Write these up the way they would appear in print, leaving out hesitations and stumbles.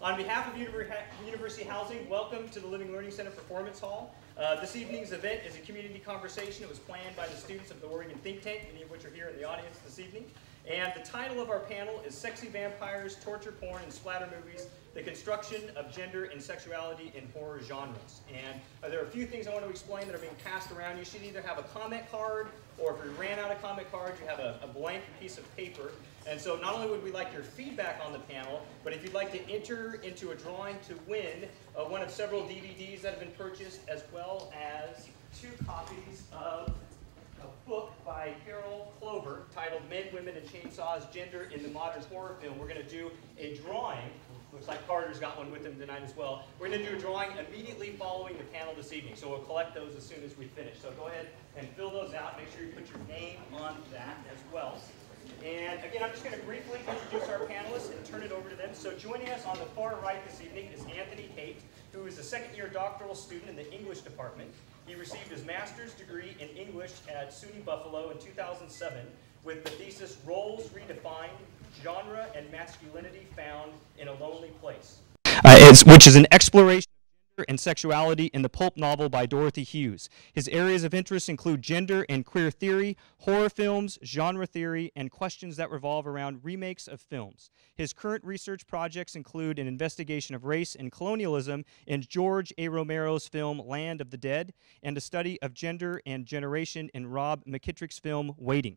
On behalf of University Housing, welcome to the Living Learning Center Performance Hall. This evening's event is a community conversation that was planned by the students of the Oregon think tank, many of which are here in the audience this evening. And the title of our panel is Sexy Vampires, Torture Porn, and Splatter Movies, the Construction of Gender and Sexuality in Horror Genres. And there are a few things I want to explain that are being passed around. You should either have a comment card, or if you ran out of comment cards, you have a blank piece of paper. And so not only would we like your feedback on the panel, but if you'd like to enter into a drawing to win one of several DVDs that have been purchased, as well as 2 copies of a book by Carol Clover titled Men, Women, and Chainsaws, Gender in the Modern Horror Film. We're going to do a drawing. Looks like Carter's got one with him tonight as well. We're going to do a drawing immediately following the panel this evening. So we'll collect those as soon as we finish. So go ahead and fill those out. Make sure you put your name on that as well. And again, I'm just going to briefly introduce our panelists and turn it over to them. So joining us on the far right this evening is Anthony Haight, who is a second-year doctoral student in the English department. He received his master's degree in English at SUNY Buffalo in 2007 with the thesis Roles Redefined, Genre and Masculinity Found in a Lonely Place. Which is an exploration of gender and sexuality in the pulp novel by Dorothy Hughes. His areas of interest include gender and queer theory, horror films, genre theory, and questions that revolve around remakes of films. His current research projects include an investigation of race and colonialism in George A. Romero's film Land of the Dead, and a study of gender and generation in Rob McKittrick's film Waiting.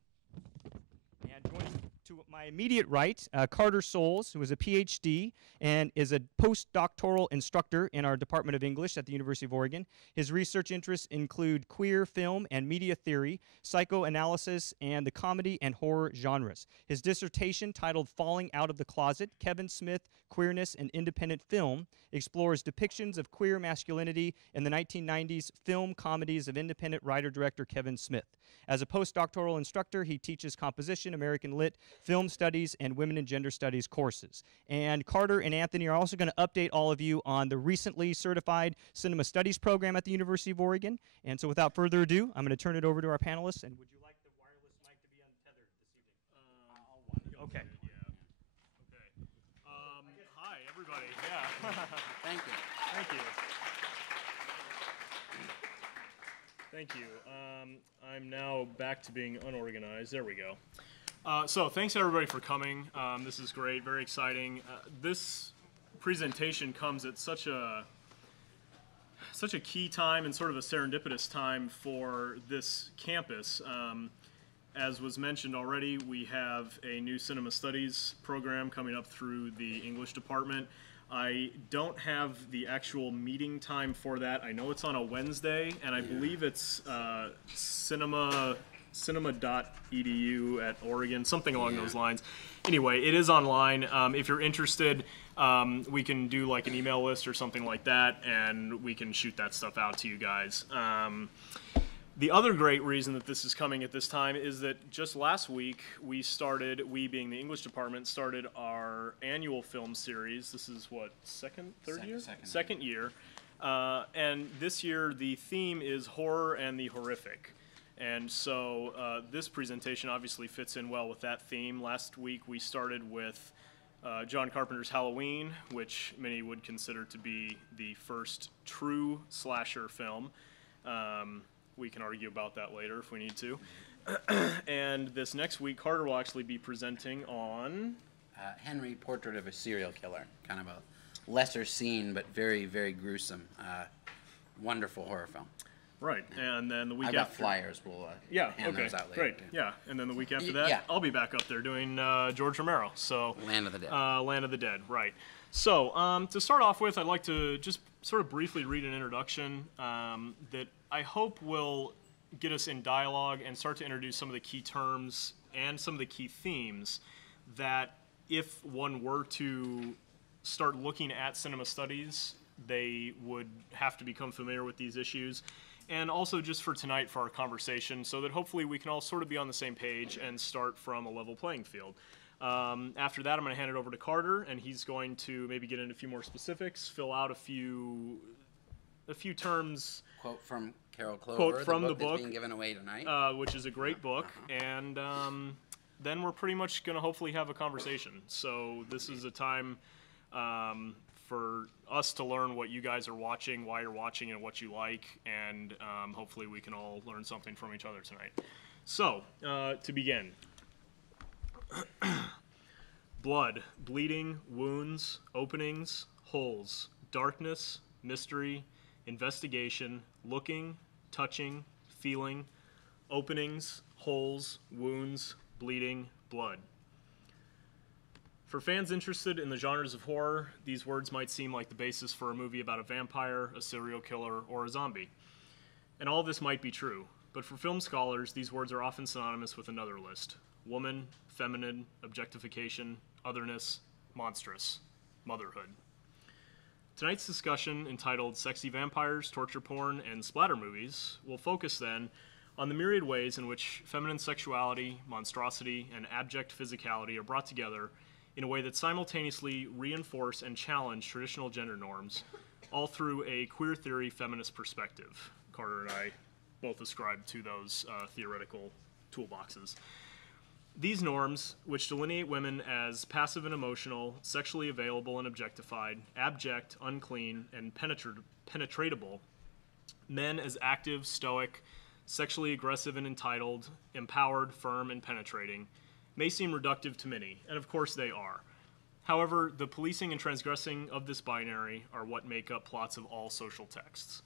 And joining to my immediate right, Carter Souls, who is a PhD and is a postdoctoral instructor in our Department of English at the University of Oregon. His research interests include queer film and media theory, psychoanalysis, and the comedy and horror genres. His dissertation, titled Falling Out of the Closet, Kevin Smith, Queerness and Independent Film, explores depictions of queer masculinity in the 1990s film comedies of independent writer-director Kevin Smith. As a postdoctoral instructor, he teaches composition, American Lit, film studies, and women and gender studies courses. And Carter and Anthony are also going to update all of you on the recently certified cinema studies program at the University of Oregon. And so without further ado, I'm going to turn it over to our panelists. And would you like the wireless mic to be untethered this evening? Okay. Hi, everybody. Yeah. Thank you. Thank you. Thank you. I'm now back to being unorganized. There we go. So thanks everybody for coming. This is great, very exciting. This presentation comes at such a key time and sort of a serendipitous time for this campus. As was mentioned already, we have a new cinema studies program coming up through the English department. I don't have the actual meeting time for that. I know it's on a Wednesday, and I believe it's cinema.edu at Oregon, something along those lines. Anyway, it is online. If you're interested, we can do like an email list or something like that, and we can shoot that stuff out to you guys. The other great reason that this is coming at this time is that just last week we being the English department, started our annual film series. This is what, second year. And this year the theme is horror and the horrific. And so this presentation obviously fits in well with that theme. Last week we started with John Carpenter's Halloween, which many would consider to be the first true slasher film. We can argue about that later if we need to. And this next week, Carter will actually be presenting on Henry, Portrait of a Serial Killer. Kind of a lesser seen, but very, very gruesome, wonderful horror film. Right, and then the week I've got flyers. We'll hand those out later. Great. Too. Yeah, and then the week after that, I'll be back up there doing George Romero. So Land of the Dead. Land of the Dead, right. So to start off with, I'd like to just sort of briefly read an introduction that I hope will get us in dialogue and start to introduce some of the key terms and some of the key themes that if one were to start looking at cinema studies, they would have to become familiar with these issues. And also just for tonight for our conversation, so that hopefully we can all sort of be on the same page and start from a level playing field. After that, I'm going to hand it over to Carter, and he's going to maybe get into a few more specifics, fill out a few terms. Quote from Carol Clover, quote from the book that's being given away tonight. Which is a great book, and then we're pretty much going to hopefully have a conversation. So this is a time us to learn what you guys are watching, why you're watching, and what you like, and hopefully we can all learn something from each other tonight. So, to begin. Blood, bleeding, wounds, openings, holes, darkness, mystery, investigation, looking, touching, feeling, openings, holes, wounds, bleeding, blood. For fans interested in the genres of horror, these words might seem like the basis for a movie about a vampire, a serial killer, or a zombie. And all of this might be true, but for film scholars, these words are often synonymous with another list: woman, feminine, objectification, otherness, monstrous, motherhood. Tonight's discussion, entitled Sexy Vampires, Torture Porn, and Splatter Movies, will focus then on the myriad ways in which feminine sexuality, monstrosity, and abject physicality are brought together in a way that simultaneously reinforce and challenge traditional gender norms, all through a queer theory feminist perspective. Carter and I both ascribe to those theoretical toolboxes. These norms, which delineate women as passive and emotional, sexually available and objectified, abject, unclean, and penetratable, men as active, stoic, sexually aggressive and entitled, empowered, firm, and penetrating, may seem reductive to many, and of course they are. However, the policing and transgressing of this binary are what make up plots of all social texts.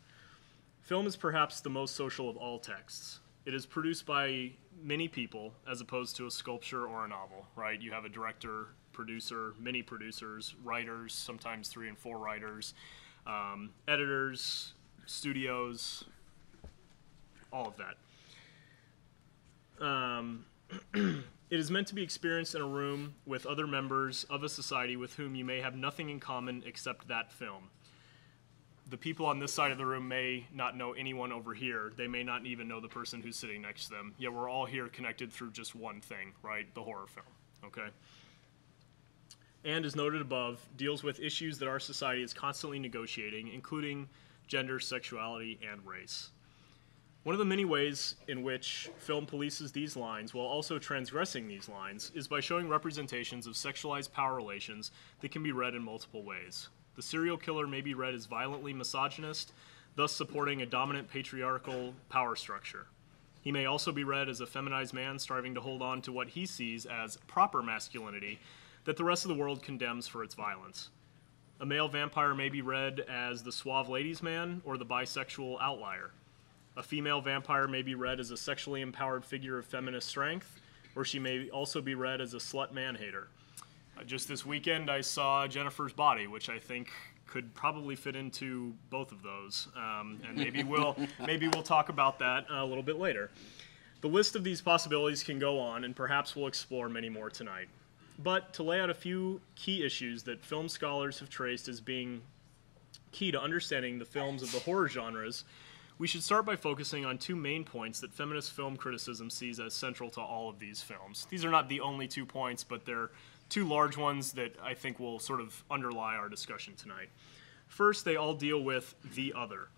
Film is perhaps the most social of all texts. It is produced by many people as opposed to a sculpture or a novel, right? You have a director, producer, many producers, writers, sometimes 3 and 4 writers, editors, studios, all of that. It is meant to be experienced in a room with other members of a society with whom you may have nothing in common except that film. The people on this side of the room may not know anyone over here. They may not even know the person who's sitting next to them. Yet we're all here connected through just one thing, right? The horror film, okay? And as noted above, deals with issues that our society is constantly negotiating, including gender, sexuality, and race. One of the many ways in which film polices these lines while also transgressing these lines is by showing representations of sexualized power relations that can be read in multiple ways. The serial killer may be read as violently misogynist, thus supporting a dominant patriarchal power structure. He may also be read as a feminized man striving to hold on to what he sees as proper masculinity that the rest of the world condemns for its violence. A male vampire may be read as the suave ladies' man or the bisexual outlier. A female vampire may be read as a sexually empowered figure of feminist strength, or she may also be read as a slut man-hater. Just this weekend, I saw Jennifer's Body, which I think could probably fit into both of those, and maybe we'll talk about that a little bit later. The list of these possibilities can go on, and perhaps we'll explore many more tonight. But to lay out a few key issues that film scholars have traced as being key to understanding the films of the horror genres, we should start by focusing on 2 main points that feminist film criticism sees as central to all of these films. These are not the only 2 points, but they're 2 large ones that I think will sort of underlie our discussion tonight. First, they all deal with the other.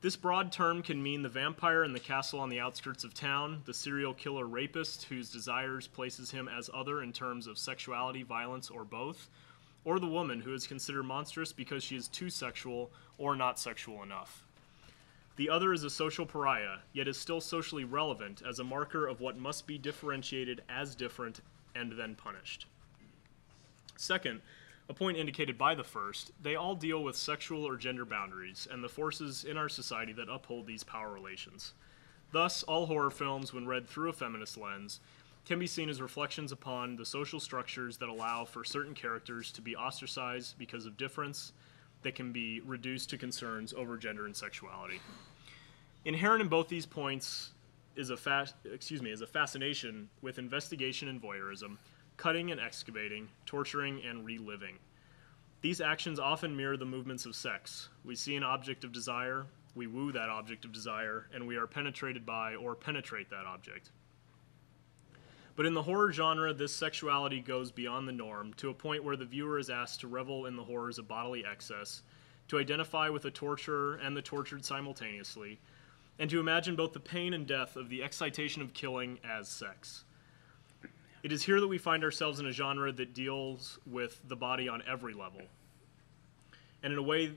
This broad term can mean the vampire in the castle on the outskirts of town, the serial killer rapist whose desires places him as other in terms of sexuality, violence, or both, or the woman who is considered monstrous because she is too sexual or not sexual enough. The other is a social pariah, yet is still socially relevant as a marker of what must be differentiated as different and then punished. Second, a point indicated by the first, they all deal with sexual or gender boundaries and the forces in our society that uphold these power relations. Thus, all horror films, when read through a feminist lens, can be seen as reflections upon the social structures that allow for certain characters to be ostracized because of difference that can be reduced to concerns over gender and sexuality. Inherent in both these points is a fascination with investigation and voyeurism, cutting and excavating, torturing and reliving. These actions often mirror the movements of sex. We see an object of desire, we woo that object of desire, and we are penetrated by or penetrate that object. But in the horror genre, this sexuality goes beyond the norm to a point where the viewer is asked to revel in the horrors of bodily excess, to identify with the torturer and the tortured simultaneously, and to imagine both the pain and death of the excitation of killing as sex. It is here that we find ourselves in a genre that deals with the body on every level. and in ways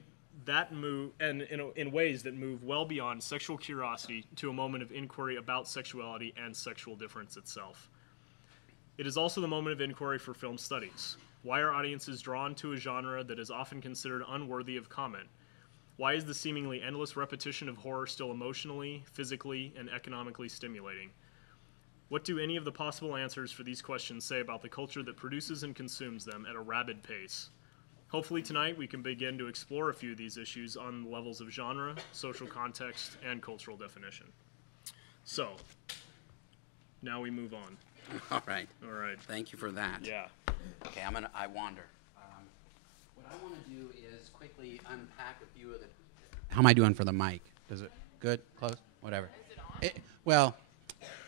that move well beyond sexual curiosity to a moment of inquiry about sexuality and sexual difference itself. It is also the moment of inquiry for film studies. Why are audiences drawn to a genre that is often considered unworthy of comment? Why is the seemingly endless repetition of horror still emotionally, physically, and economically stimulating? What do any of the possible answers for these questions say about the culture that produces and consumes them at a rapid pace? Hopefully tonight we can begin to explore a few of these issues on the levels of genre, social context, and cultural definition. So, now we move on. All right. All right. Thank you for that. Yeah. Okay, I wander. What I want to do is quickly unpack a few of the... How am I doing for the mic? Is it good? Close? Whatever. Is it on? Well,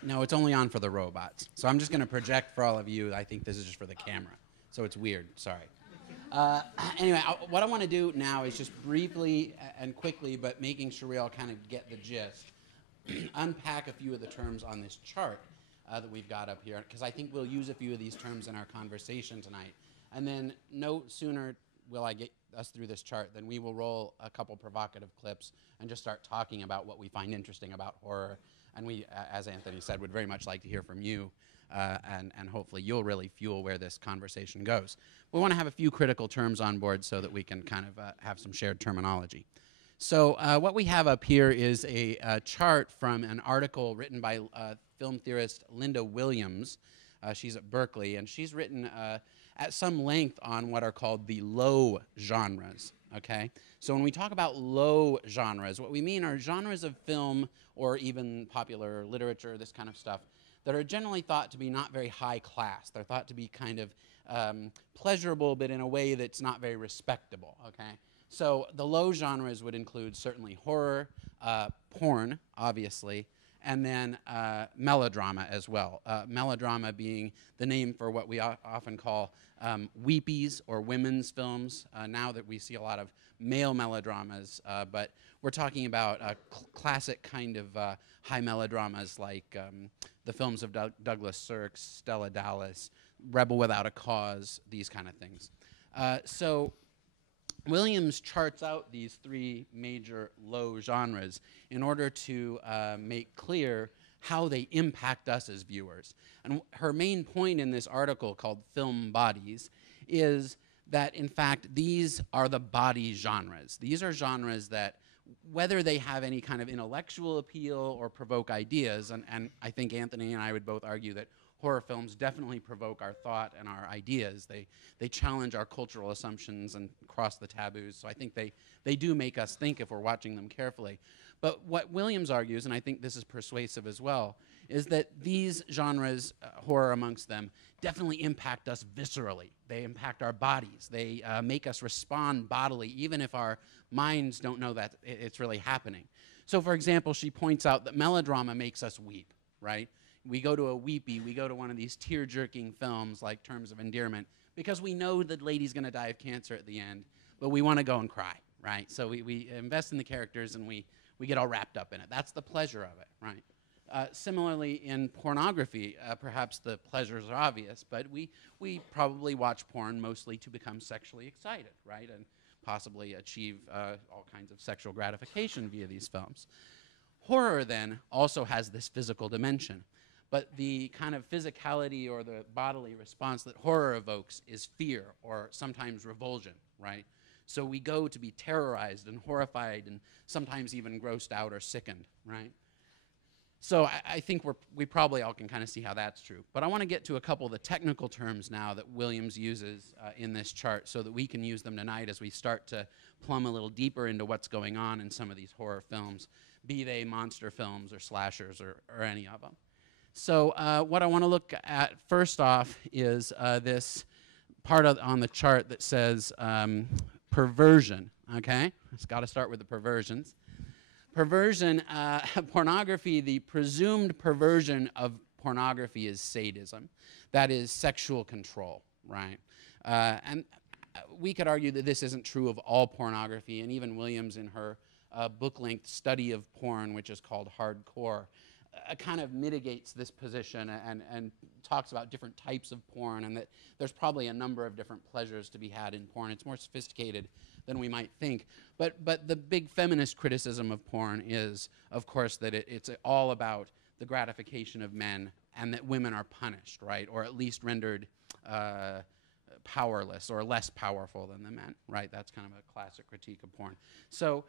no, it's only on for the robots. So I'm just going to project for all of you. I think this is just for the camera. So it's weird. Sorry. Anyway, what I want to do now is just briefly and quickly, but making sure we all kind of get the gist, unpack a few of the terms on this chart that we've got up here, because I think we'll use a few of these terms in our conversation tonight. And then no sooner will I get us through this chart than we will roll a couple provocative clips and just start talking about what we find interesting about horror. And we, as Anthony said, would very much like to hear from you, and hopefully you'll really fuel where this conversation goes. We want to have a few critical terms on board so that we can kind of have some shared terminology. So what we have up here is a chart from an article written by film theorist Linda Williams. She's at Berkeley, and she's written at some length on what are called the low genres, okay? So when we talk about low genres, what we mean are genres of film or even popular literature, this kind of stuff, that are generally thought to be not very high class. They're thought to be kind of pleasurable, but in a way that's not very respectable, okay? So the low genres would include certainly horror, porn, obviously, and then melodrama as well. Melodrama being the name for what we often call weepies or women's films. Now that we see a lot of male melodramas, but we're talking about classic kind of high melodramas like the films of Douglas Sirk, Stella Dallas, Rebel Without a Cause, these kind of things. So Williams charts out these three major low genres in order to make clear how they impact us as viewers. And her main point in this article called Film Bodies is that, in fact, these are the body genres. These are genres that, whether they have any kind of intellectual appeal or provoke ideas, and I think Anthony and I would both argue that horror films definitely provoke our thought and our ideas. They challenge our cultural assumptions and cross the taboos. So I think they do make us think if we're watching them carefully. But what Williams argues, and I think this is persuasive as well, is that these genres, horror amongst them, definitely impact us viscerally. They impact our bodies. They make us respond bodily, even if our minds don't know that it's really happening. So for example, she points out that melodrama makes us weep, right? We go to a weepy, we go to one of these tear-jerking films like Terms of Endearment, because we know the lady's going to die of cancer at the end, but we want to go and cry, right? So we invest in the characters and we get all wrapped up in it. That's the pleasure of it, right? Similarly, in pornography, perhaps the pleasures are obvious, but we probably watch porn mostly to become sexually excited, right? And possibly achieve all kinds of sexual gratification via these films. Horror, then, also has this physical dimension. But the kind of physicality or the bodily response that horror evokes is fear or sometimes revulsion, right? So we go to be terrorized and horrified and sometimes even grossed out or sickened, right? So I think we probably all can kind of see how that's true. But I want to get to a couple of the technical terms now that Williams uses in this chart so that we can use them tonight as we start to plumb a little deeper into what's going on in some of these horror films, be they monster films or slashers or any of them. So what I want to look at first off is this part on the chart that says perversion, okay? It's got to start with the perversions. Perversion, pornography, the presumed perversion of pornography is sadism. That is sexual control, right? And we could argue that this isn't true of all pornography, and even Williams in her book-length study of porn, which is called Hardcore, kind of mitigates this position and talks about different types of porn, and that there's probably a number of different pleasures to be had in porn. It's more sophisticated than we might think. But the big feminist criticism of porn is, of course, that it's all about the gratification of men, and that women are punished, right? Or at least rendered powerless or less powerful than the men, right? That's kind of a classic critique of porn. So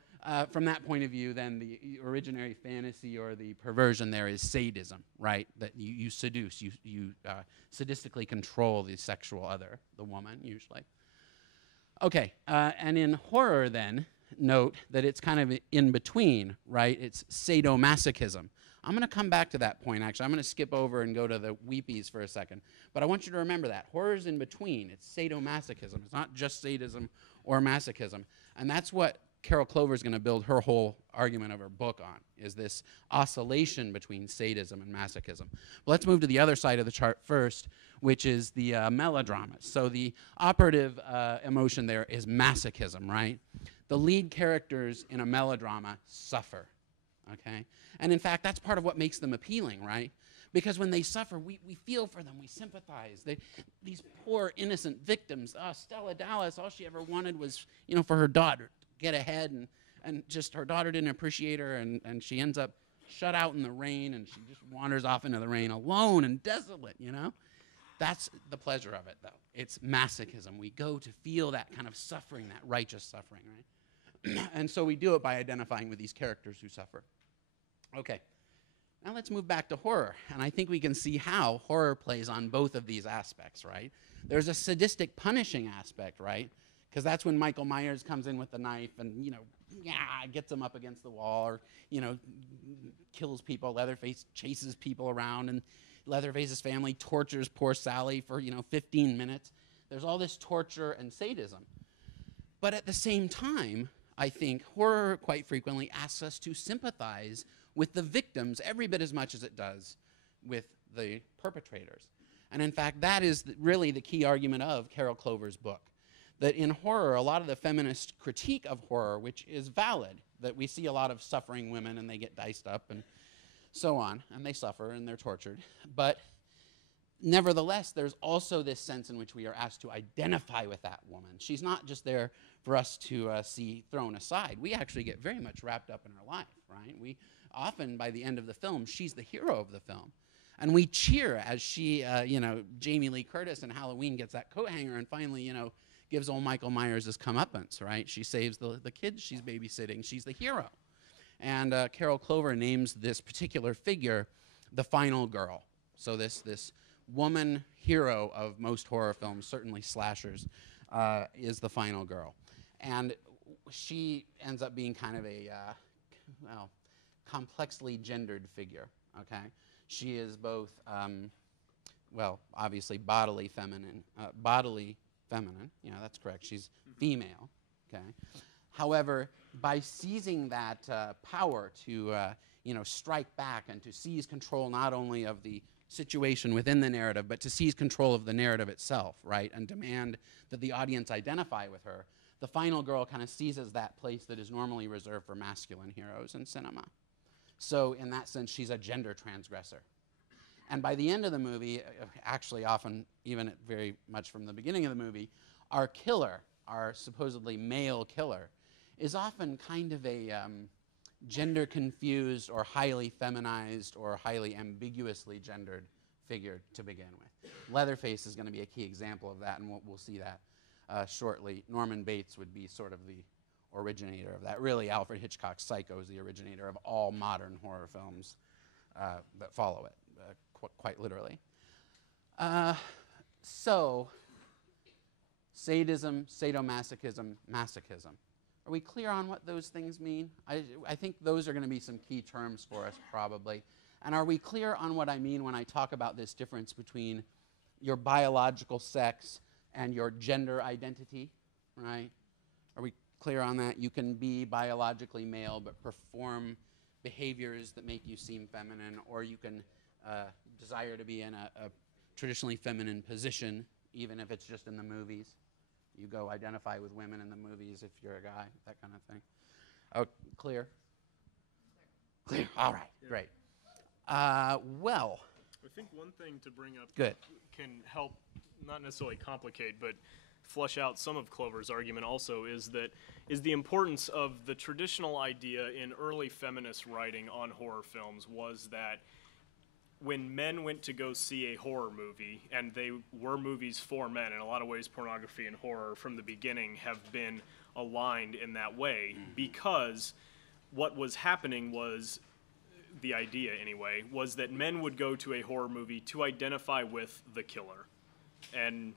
from that point of view, then the originary fantasy or the perversion there is sadism, right? That you seduce, you sadistically control the sexual other, the woman usually. Okay, and in horror then, note that it's kind of in between, right? It's sadomasochism. I'm going to come back to that point, actually. I'm going to skip over and go to the weepies for a second. But I want you to remember that. Horror's in between. It's sadomasochism. It's not just sadism or masochism. And that's what Carol Clover's going to build her whole argument of her book on, is this oscillation between sadism and masochism. But let's move to the other side of the chart first, which is the melodramas. So the operative emotion there is masochism, right? The lead characters in a melodrama suffer, okay? And in fact, that's part of what makes them appealing, right? Because when they suffer, we feel for them, we sympathize. These poor, innocent victims, Stella Dallas, all she ever wanted was, for her daughter to get ahead, and just her daughter didn't appreciate her, and she ends up shut out in the rain, and she just wanders off into the rain alone and desolate, That's the pleasure of it, though. It's masochism. We go to feel that kind of suffering, that righteous suffering, right? And so we do it by identifying with these characters who suffer. Okay, now let's move back to horror, and I think we can see how horror plays on both of these aspects, right? There's a sadistic punishing aspect, right? Because that's when Michael Myers comes in with the knife and, gets them up against the wall, or, kills people. Leatherface chases people around, and Leatherface's family tortures poor Sally for, 15 minutes. There's all this torture and sadism. But at the same time, I think horror quite frequently asks us to sympathize with the victims every bit as much as it does with the perpetrators. And in fact, that is really the key argument of Carol Clover's book. That in horror, a lot of the feminist critique of horror, which is valid, that we see a lot of suffering women and they get diced up and so on, and they suffer and they're tortured. But nevertheless, there's also this sense in which we are asked to identify with that woman. She's not just there for us to see thrown aside. We actually get very much wrapped up in her life, right? We often, by the end of the film, she's the hero of the film. And we cheer as she, Jamie Lee Curtis in Halloween gets that coat hanger and finally, gives old Michael Myers his comeuppance, right? She saves the kids she's babysitting. She's the hero. And Carol Clover names this particular figure the final girl. So this woman hero of most horror films, certainly slashers, is the final girl. And she ends up being kind of a, complexly gendered figure, okay? She is both, obviously bodily feminine, that's correct. She's female, okay? However, by seizing that power to, strike back and to seize control not only of the situation within the narrative, but to seize control of the narrative itself, right, and demand that the audience identify with her, the final girl kind of seizes that place that is normally reserved for masculine heroes in cinema. So in that sense, she's a gender transgressor. And by the end of the movie, actually often even very much from the beginning of the movie, our killer, our supposedly male killer, is often kind of a gender-confused or highly feminized or highly ambiguously gendered figure to begin with. Leatherface is going to be a key example of that, and we'll see that shortly. Norman Bates would be sort of the originator of that. Really, Alfred Hitchcock's Psycho is the originator of all modern horror films that follow it, quite literally. So, sadism, sadomasochism, masochism. Are we clear on what those things mean? I think those are going to be some key terms for us, probably. And are we clear on what I mean when I talk about this difference between your biological sex and your gender identity, right? Are we clear on that? You can be biologically male but perform behaviors that make you seem feminine, or you can desire to be in a traditionally feminine position, even if it's just in the movies. You go identify with women in the movies if you're a guy, that kind of thing. Oh, clear? Clear. All right, great. Well, I think one thing to bring up Good. can help, not necessarily complicate, but flesh out some of Clover's argument also is the importance of the traditional idea in early feminist writing on horror films was that when men went to go see a horror movie, and they were movies for men, in a lot of ways pornography and horror from the beginning have been aligned in that way, because what was happening was, the idea anyway, was that men would go to a horror movie to identify with the killer. And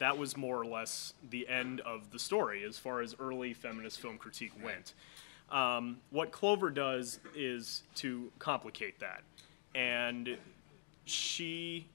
that was more or less the end of the story as far as early feminist film critique went. What Clover does is to complicate that. And she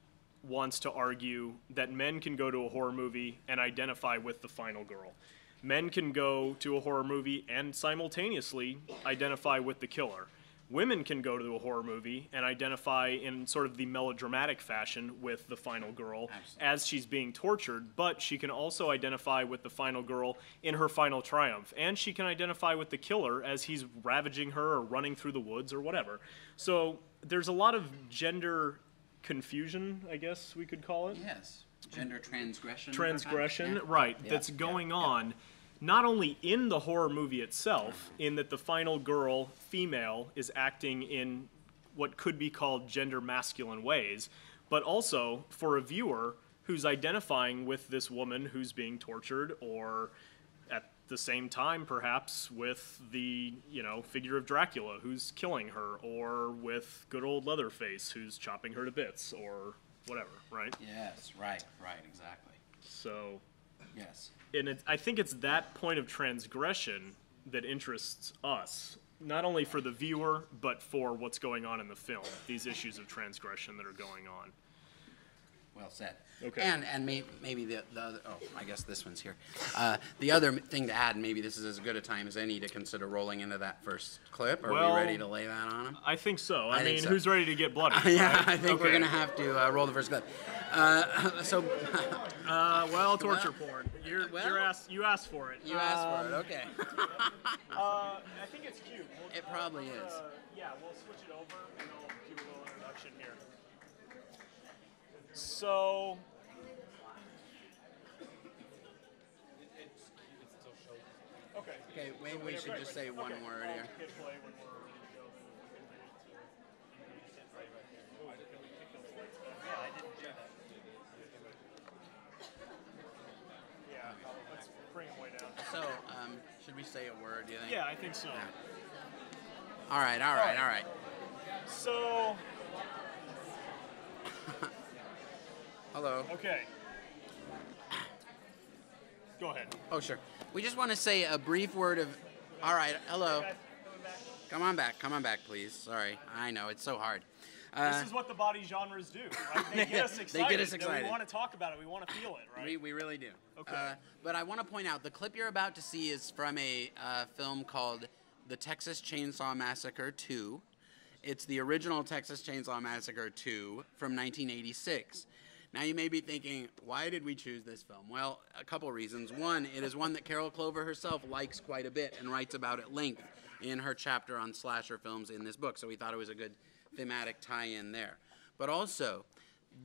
wants to argue that men can go to a horror movie and identify with the final girl. Men can go to a horror movie and simultaneously identify with the killer. Women can go to a horror movie and identify in sort of the melodramatic fashion with the final girl as she's being tortured, but she can also identify with the final girl in her final triumph. And she can identify with the killer as he's ravaging her or running through the woods or whatever. So there's a lot of gender confusion, I guess we could call it. Yes. Gender transgression. Transgression, Yeah. right, Yeah. that's going on. Not only in the horror movie itself, in that the final girl, female, is acting in what could be called gender masculine ways, but also for a viewer who's identifying with this woman who's being tortured, or at the same time perhaps with the, figure of Dracula who's killing her, or with good old Leatherface who's chopping her to bits, or whatever, right? Yes, right, exactly. So, Yes. and I think it's that point of transgression that interests us, not only for the viewer, but for what's going on in the film, these issues of transgression that are going on. Well said. Okay. And maybe the other, I guess this one's here. The other thing to add, and maybe this is as good a time as any to consider rolling into that first clip. Are we ready to lay that on him? I think so. I think mean, so. who's ready to get bloody? Yeah, right? I think we're Okay. going to have to roll the first clip. Torture porn. You asked for it. You asked for it, okay. I think it's cute. It probably is. Yeah, we'll switch it over and I'll do a little introduction here. So, okay. Okay, maybe we should just say one word here. Hit play when we're ready to go. Then if we can get to. Can we pick those lights back? Yeah, I didn't do that. Yeah, let's bring them way down. So, should we say a word, do you think? Yeah, I think so. All right. So, Hello. okay. Go ahead. Oh, sure. We just want to say a brief word of, all right, hello. Guys, coming back. Come on back, please. Sorry. I know, it's so hard. This is what the body genres do, right? They get us excited. They get us that excited. We want to talk about it. We want to feel it, right? We really do. Okay. But I want to point out, the clip you're about to see is from a film called The Texas Chainsaw Massacre 2. It's the original Texas Chainsaw Massacre 2 from 1986. Now you may be thinking, why did we choose this film? Well, a couple reasons. One, it is one that Carol Clover herself likes quite a bit and writes about at length in her chapter on slasher films in this book, so we thought it was a good thematic tie-in there. But also,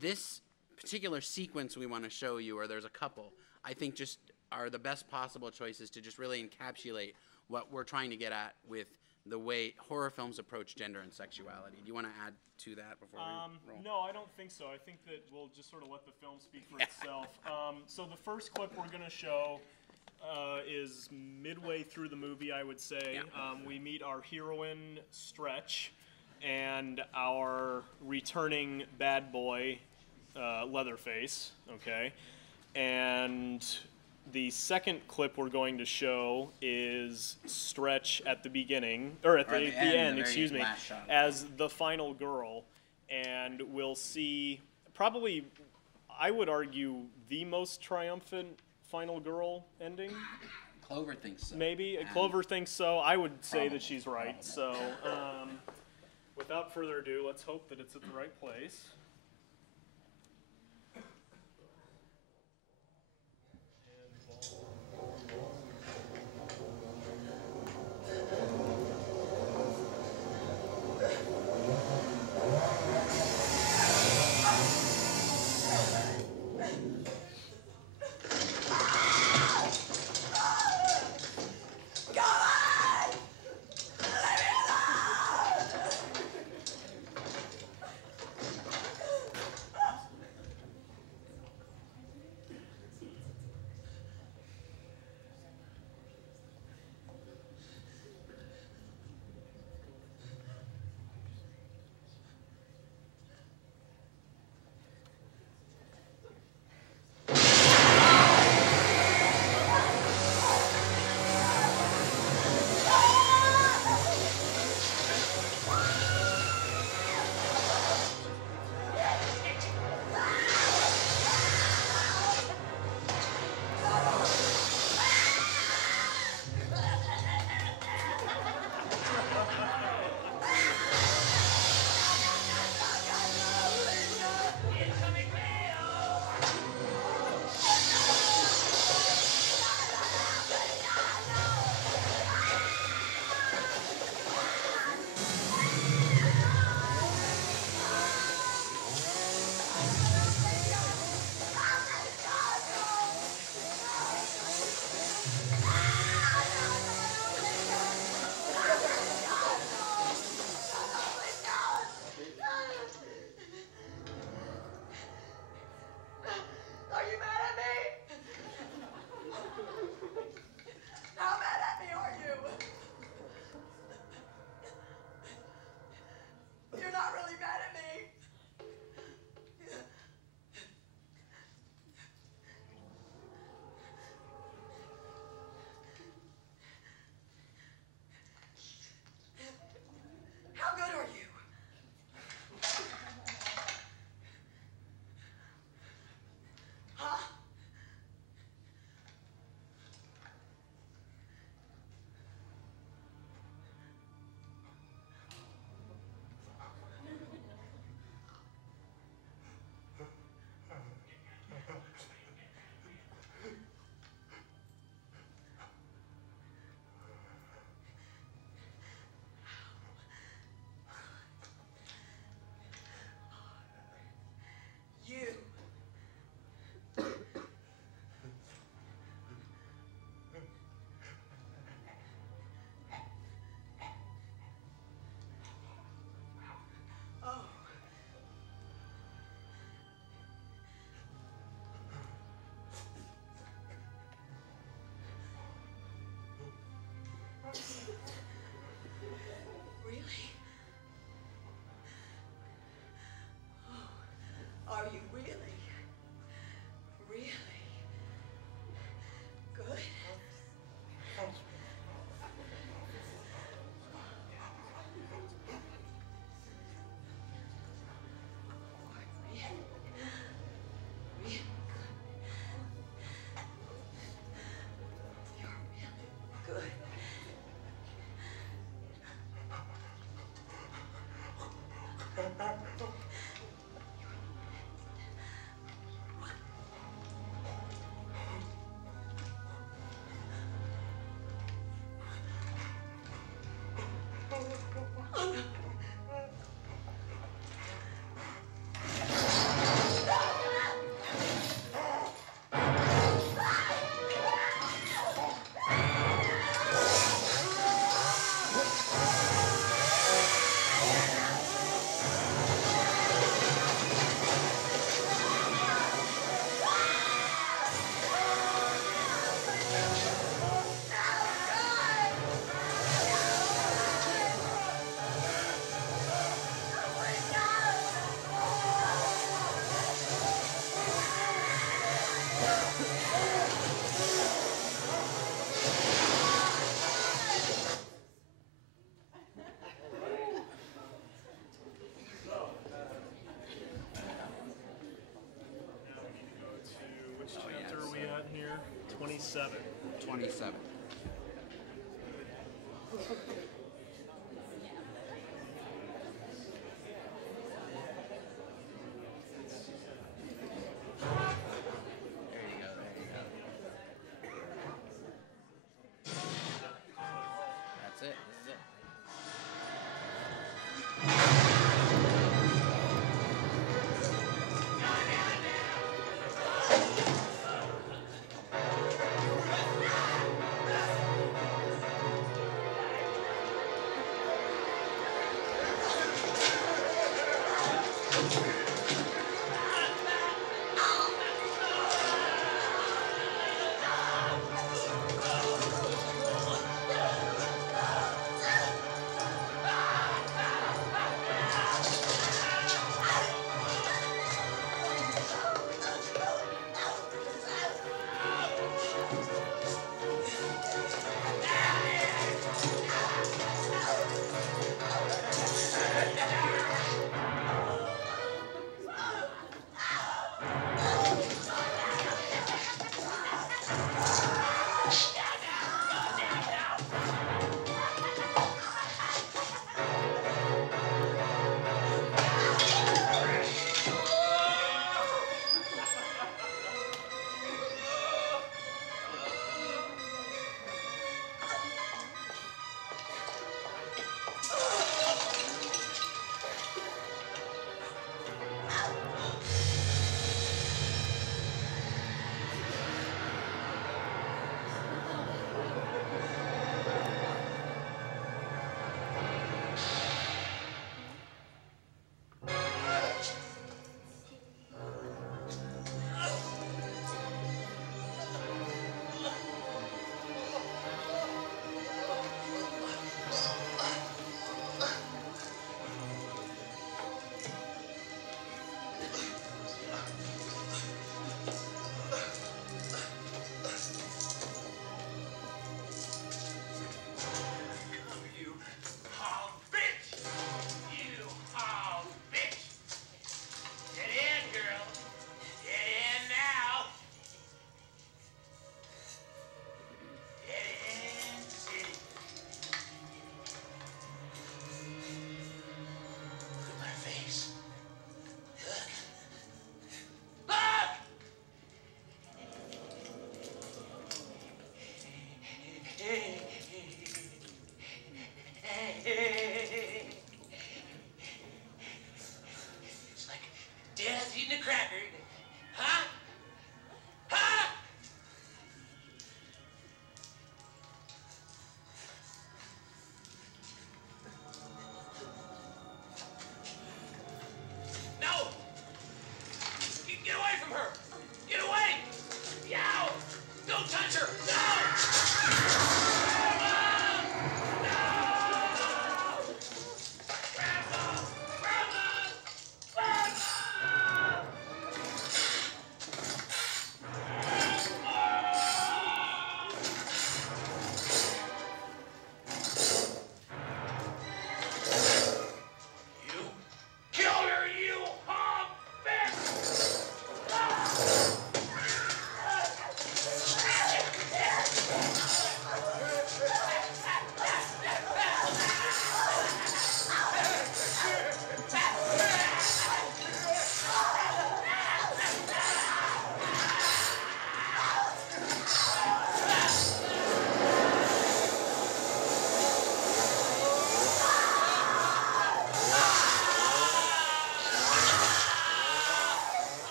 this particular sequence we want to show you, or there's a couple, I think just are the best possible choices to just really encapsulate what we're trying to get at with the way horror films approach gender and sexuality. Do you want to add to that before we roll? No, I don't think so. I think that we'll just sort of let the film speak for itself. So the first clip we're going to show is midway through the movie, I would say. Yeah. We meet our heroine, Stretch, and our returning bad boy, Leatherface, okay? And the second clip we're going to show is Stretch at the beginning, or at the end, excuse me, as the final girl, and we'll see probably, I would argue, the most triumphant final girl ending. Clover thinks so. Maybe. Clover thinks so. I would say that she's right. So, without further ado, let's hope that it's at the right place. 27. 27. There you go, there you go. That's it, this is it.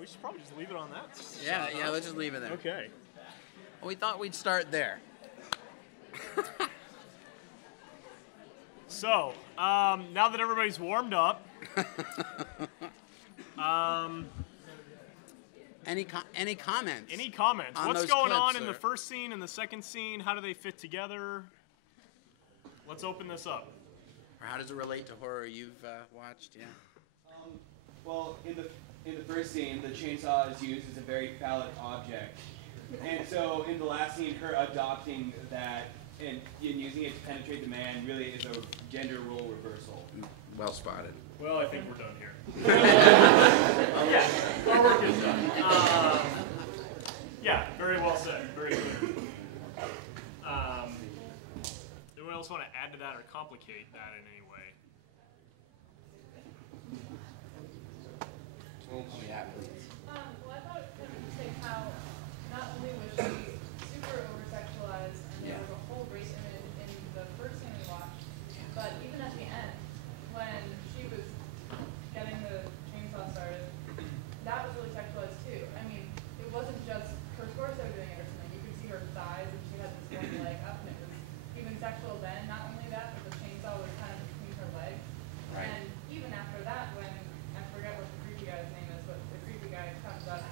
We should probably just leave it on that. Yeah, let's just leave it there. Okay. Well, we thought we'd start there. So, now that everybody's warmed up, Any comments? Any comments? on What's those going clips, on in or- the first scene and the second scene? How do they fit together? Let's open this up. Or how does it relate to horror you've watched? Yeah. Well, in the first scene, the chainsaw is used as a very phallic object. And so in the last scene, her adopting that and using it to penetrate the man really is a gender role reversal. Well spotted. Well, I think we're done here. Yeah, our work is done. Yeah, very well said. Very clear. Anyone else want to add to that or complicate that in any way? Oh, yeah, please. Well, I thought it was kind of interesting how not only was she super over-sexualized and there was a whole race image in the first scene we watched, but even at the end, when she was getting the chainsaw started, that was really sexualized too. I mean, it wasn't just her torso doing it or something. You could see her thighs and she had this one leg up and it was even sexual then. Not only that, but the chainsaw was kind of between her legs. Right. And even after that, when, I forget what the creepy guy's name is, but the creepy guy comes up,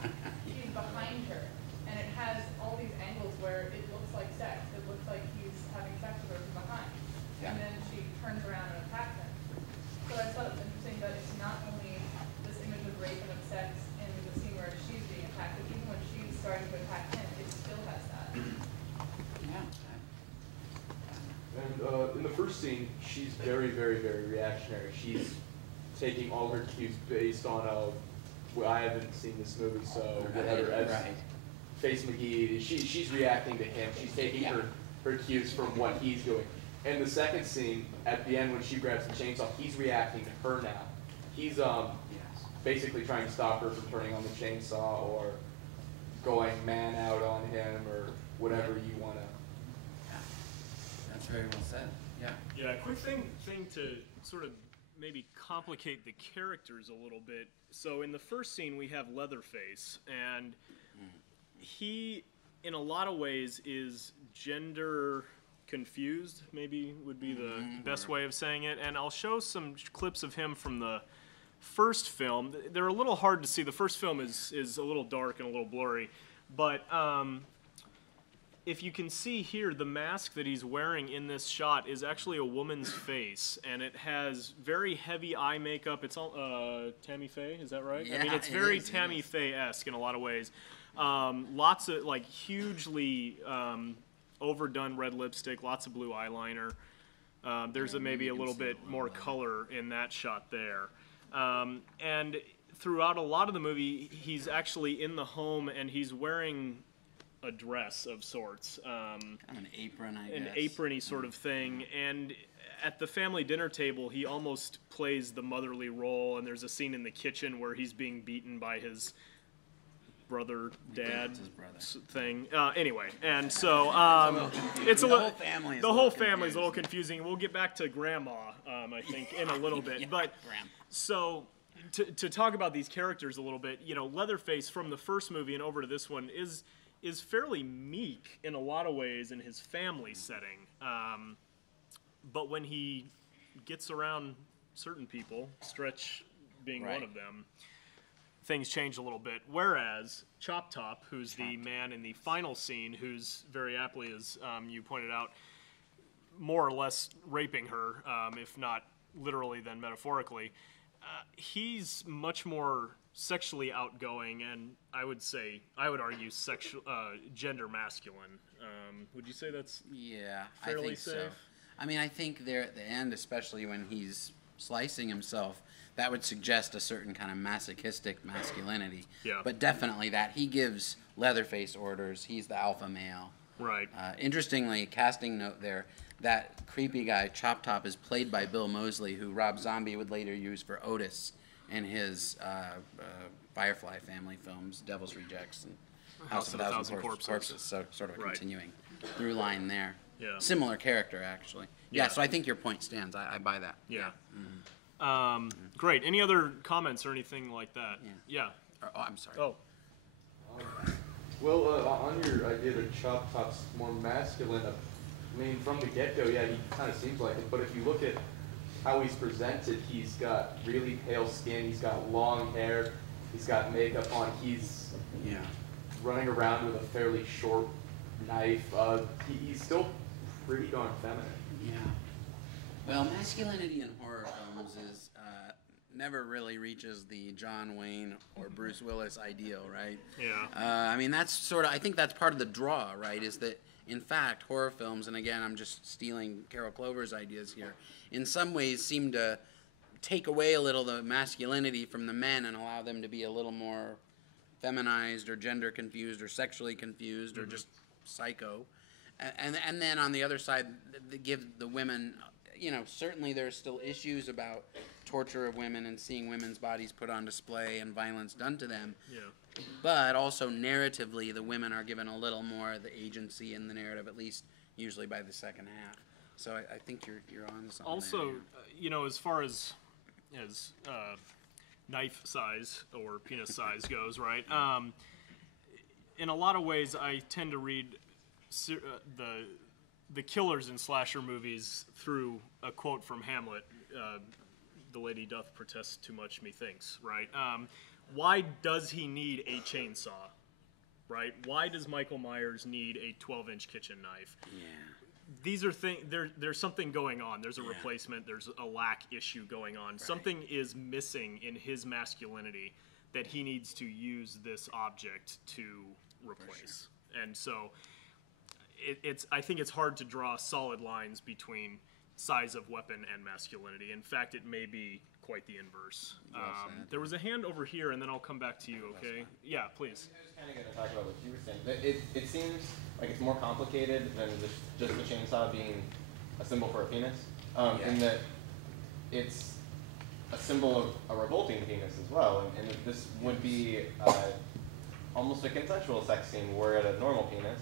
he's behind her. And it has all these angles where it looks like sex. It looks like he's having sex with her from behind. Yeah. And then she turns around and attacks him. So I thought it was interesting that it's not only this image of rape and of sex in the scene where she's being attacked, but even when she's starting to attack him, it still has that. Yeah. And in the first scene, she's very, very, very reactionary. She's taking all her cues based on well, I haven't seen this movie, so whatever. As Right. Face McGee, she's reacting to him. She's taking her cues from what he's doing. And the second scene, at the end when she grabs the chainsaw, he's reacting to her now. He's basically trying to stop her from turning on the chainsaw or going man out on him or whatever you want to. Yeah. That's very well said. Yeah. Yeah, quick thing to sort of maybe complicate the characters a little bit. So in the first scene we have Leatherface, and he, in a lot of ways, is gender confused, maybe would be the best way of saying it. And I'll show some clips of him from the first film. They're a little hard to see. The first film is a little dark and a little blurry, but if you can see here, the mask that he's wearing in this shot is actually a woman's face, and it has very heavy eye makeup. It's all Tammy Faye, is that right? I mean, Yeah, it's very it is. Tammy Faye-esque in a lot of ways. Lots of like hugely overdone red lipstick, lots of blue eyeliner. There's maybe a little bit more color in that shot there. And throughout a lot of the movie, he's actually in the home and he's wearing a dress of sorts. Kind of an apron, I guess. An aprony sort of thing. And at the family dinner table, he almost plays the motherly role, and there's a scene in the kitchen where he's being beaten by his brother, dad It's his brother. thing. Anyway, and so it's a The little. whole family is The a whole little family's a little confused. confusing. We'll get back to Grandma, I think, in a little bit. Yeah, But Grandma. so to talk about these characters a little bit, you know, Leatherface from the first movie and over to this one is fairly meek in a lot of ways in his family setting. But when he gets around certain people, Stretch being one Right. of them, things change a little bit. Whereas Chop Top, who's the man in the final scene, who's very aptly, as you pointed out, more or less raping her, if not literally then metaphorically, he's much more sexually outgoing, and I would argue gender masculine. Would you say that's Yeah, fairly I think so. safe? I mean, I think there at the end, especially when he's slicing himself, that would suggest a certain kind of masochistic masculinity. Yeah. But definitely that he gives Leatherface orders. He's the alpha male. right? Interestingly, casting note there, that creepy guy, Chop Top, is played by Bill Moseley, who Rob Zombie would later use for Otis in his Firefly family films, Devil's Rejects and House of a Thousand Corpses. So sort of a Right. continuing through line there. Yeah. Similar character, actually. Yeah, Yeah. so I think your point stands. I buy that. Yeah. Great. Any other comments or anything like that? Yeah. Yeah. Oh, I'm sorry. Oh. Well, on your idea that Chop Top's more masculine, I mean, from the get-go, yeah, he kind of seems like it. But if you look at how he's presented, he's got really pale skin, he's got long hair, he's got makeup on. He's Yeah. running around with a fairly short knife. He's still pretty darn feminine. Yeah. Well, masculinity in horror films is never really reaches the John Wayne or Bruce Willis ideal, right? Yeah. I mean, that's sort of, I think that's part of the draw, right, is that, in fact, horror films, and again, I'm just stealing Carol Clover's ideas here, in some ways seem to take away a little the masculinity from the men and allow them to be a little more feminized or gender confused or sexually confused or just psycho. And then on the other side, they give the women, you know, certainly there's still issues about torture of women and seeing women's bodies put on display and violence done to them. Yeah. But also narratively, the women are given a little more of the agency in the narrative, at least usually by the second half. So I think you're on something. Also, there. you know, as far as knife size or penis size goes, right? In a lot of ways, I tend to read the killers in slasher movies through a quote from Hamlet. The lady doth protest too much, methinks, right? Why does he need a chainsaw, right? Why does Michael Myers need a 12-inch kitchen knife? Yeah. These are things. There's something going on. There's a replacement. There's a lack issue going on. Right. Something is missing in his masculinity that he needs to use this object to replace. Sure. And so, I think it's hard to draw solid lines between size of weapon and masculinity. In fact, it may be quite the inverse. There was a hand over here, and then I'll come back to you. Okay? Yeah, please. I was kind of going to talk about what you were saying. It seems like it's more complicated than just the chainsaw being a symbol for a penis, in that it's a symbol of a revolting penis as well. And this would be almost a consensual sex scene where at a normal penis.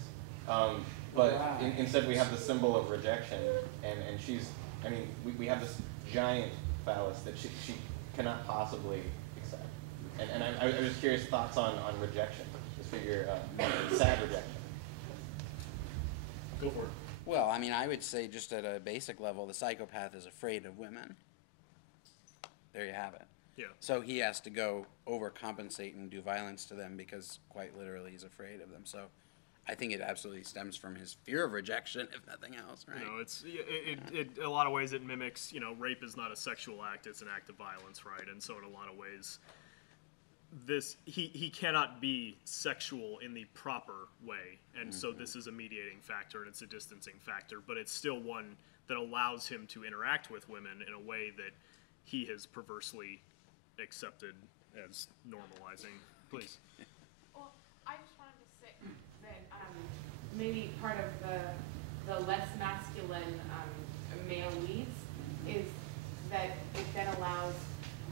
But instead we have the symbol of rejection, and she's, I mean, we have this giant phallus that she cannot possibly accept. And I was just curious, thoughts on rejection, this figure, sad rejection. Go for it. Well, I mean, I would say just at a basic level, the psychopath is afraid of women. There you have it. Yeah. So he has to go overcompensate and do violence to them because quite literally he's afraid of them. So I think it absolutely stems from his fear of rejection, if nothing else, right? You know, it's a lot of ways it mimics, you know, rape is not a sexual act, it's an act of violence, right? And so in a lot of ways, he cannot be sexual in the proper way, and so this is a mediating factor and it's a distancing factor, but it's still one that allows him to interact with women in a way that he has perversely accepted as normalizing. Please. Well, I just wanted to say that maybe part of the less masculine male leads is that it then allows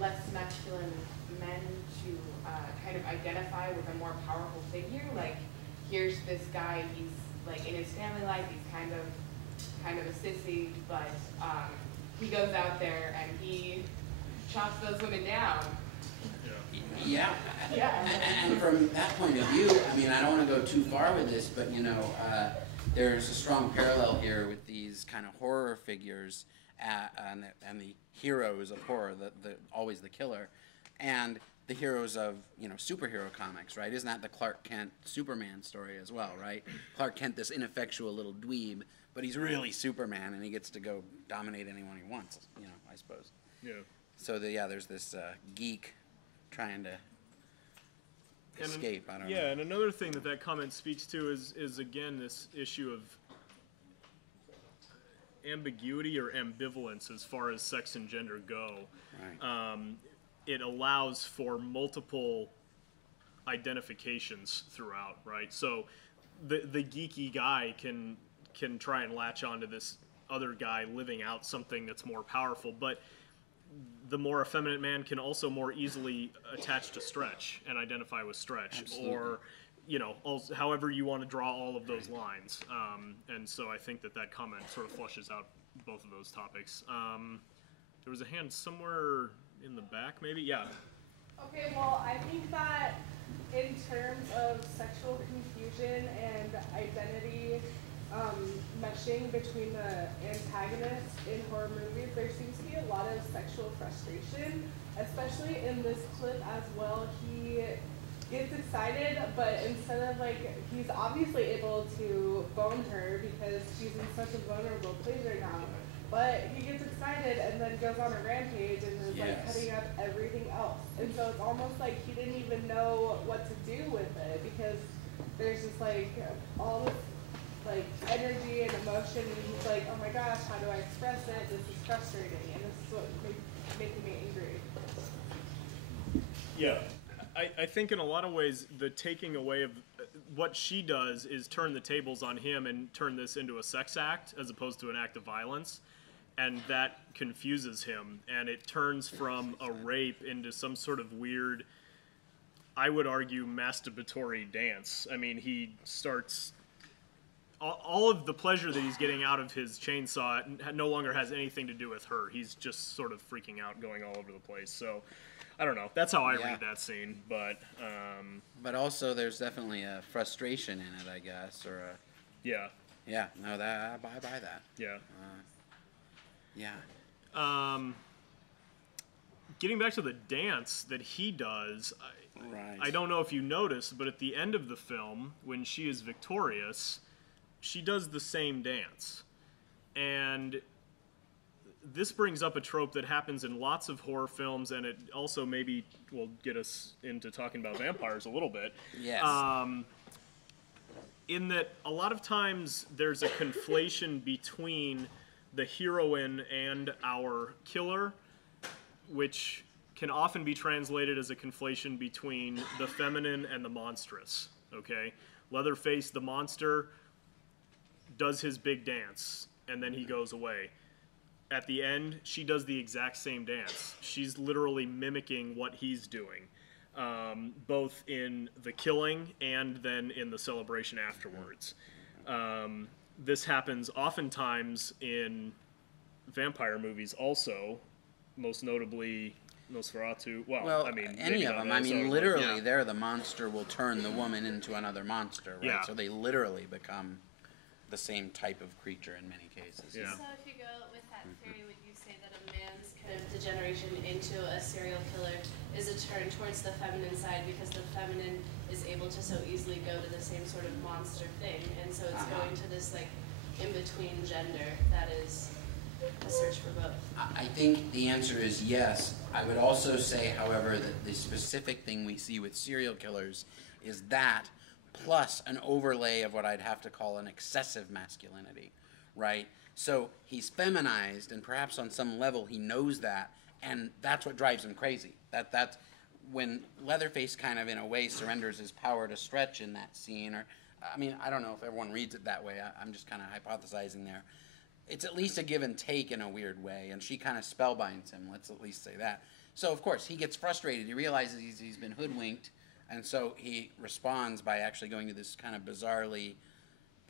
less masculine men to kind of identify with a more powerful figure. Like, here's this guy, he's like in his family life, he's kind of a sissy, but he goes out there and he chops those women down. Yeah. Yeah. And from that point of view, I mean, I don't want to go too far with this, but, you know, there's a strong parallel here with these kind of horror figures and the heroes of horror, always the killer, and the heroes of, you know, superhero comics, right? Isn't that the Clark Kent Superman story as well, right? Clark Kent, this ineffectual little dweeb, but he's really Superman, and he gets to go dominate anyone he wants, you know, I suppose. Yeah. So, there's this geek trying to escape, I don't know. Yeah, and another thing that comment speaks to is again, this issue of ambiguity or ambivalence as far as sex and gender go. Right. It allows for multiple identifications throughout, right? So the geeky guy can try and latch onto this other guy living out something that's more powerful, but the more effeminate man can also more easily attach to Stretch and identify with Stretch. Absolutely. Or, you know, however you want to draw all of those lines. And so I think that comment sort of flushes out both of those topics. There was a hand somewhere in the back, maybe? Yeah. Okay, well, I think that in terms of sexual confusion and identity meshing between the antagonists in horror movies, there seems to be a lot of sexual frustration, especially in this clip as well. He gets excited, but instead of like, he's obviously able to bone her because she's in such a vulnerable place right now. But he gets excited and then goes on a rampage and is like cutting up everything else. And so it's almost like he didn't even know what to do with it because there's just like all this like energy and emotion, and he's like, oh my gosh, how do I express it? This is frustrating, and this is what making me angry. Yeah. I think in a lot of ways the taking away of what she does is turn the tables on him and turn this into a sex act as opposed to an act of violence, and that confuses him, and it turns from a rape into some sort of weird, I would argue, masturbatory dance. I mean, he starts, all of the pleasure that he's getting out of his chainsaw no longer has anything to do with her. He's just sort of freaking out, going all over the place. So I don't know. That's how I read that scene, but also there's definitely a frustration in it, I guess, or a yeah. No, that I buy that. Yeah. Yeah. Getting back to the dance that he does, Right. I don't know if you noticed, but at the end of the film, when she is victorious, she does the same dance. And this brings up a trope that happens in lots of horror films, and it also maybe will get us into talking about vampires a little bit. Yes. In that a lot of times there's a conflation between the heroine and our killer, which can often be translated as a conflation between the feminine and the monstrous, okay? Leatherface, the monster, does his big dance, and then he goes away. At the end, she does the exact same dance. She's literally mimicking what he's doing, both in the killing and then in the celebration afterwards. This happens oftentimes in vampire movies also, most notably Nosferatu. Well, I mean, any of them. I mean, literally, there the monster will turn the woman into another monster, right? Yeah. So they literally become the same type of creature in many cases. Yeah. So if you go with that theory, would you say that a man's kind of degeneration into a serial killer is a turn towards the feminine side because the feminine is able to so easily go to the same sort of monster thing, and so it's going to this like in-between gender that is a search for both? I think the answer is yes. I would also say, however, that the specific thing we see with serial killers is that plus an overlay of what I'd have to call an excessive masculinity, right? So he's feminized, and perhaps on some level he knows that, and that's what drives him crazy. That's when Leatherface kind of, in a way, surrenders his power to Stretch in that scene, or, I mean, I don't know if everyone reads it that way. I'm just kind of hypothesizing there. It's at least a give and take in a weird way, and she kind of spellbinds him, let's at least say that. So, of course, he gets frustrated. He realizes he's been hoodwinked, and so he responds by actually going to this kind of bizarrely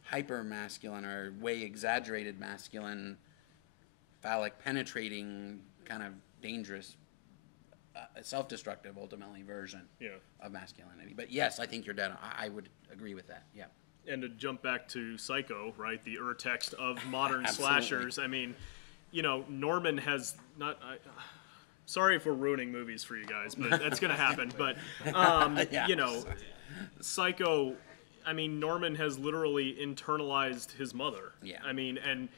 hyper-masculine or way exaggerated masculine, phallic penetrating, kind of dangerous, self-destructive, ultimately, version of masculinity. But yes, I think you're dead on. I would agree with that, yeah. And to jump back to Psycho, right, the urtext of modern slashers, I mean, you know, Norman has not... sorry if we're ruining movies for you guys, but that's going to happen. But, you know, Psycho, I mean, Norman has literally internalized his mother. Yeah. I mean, and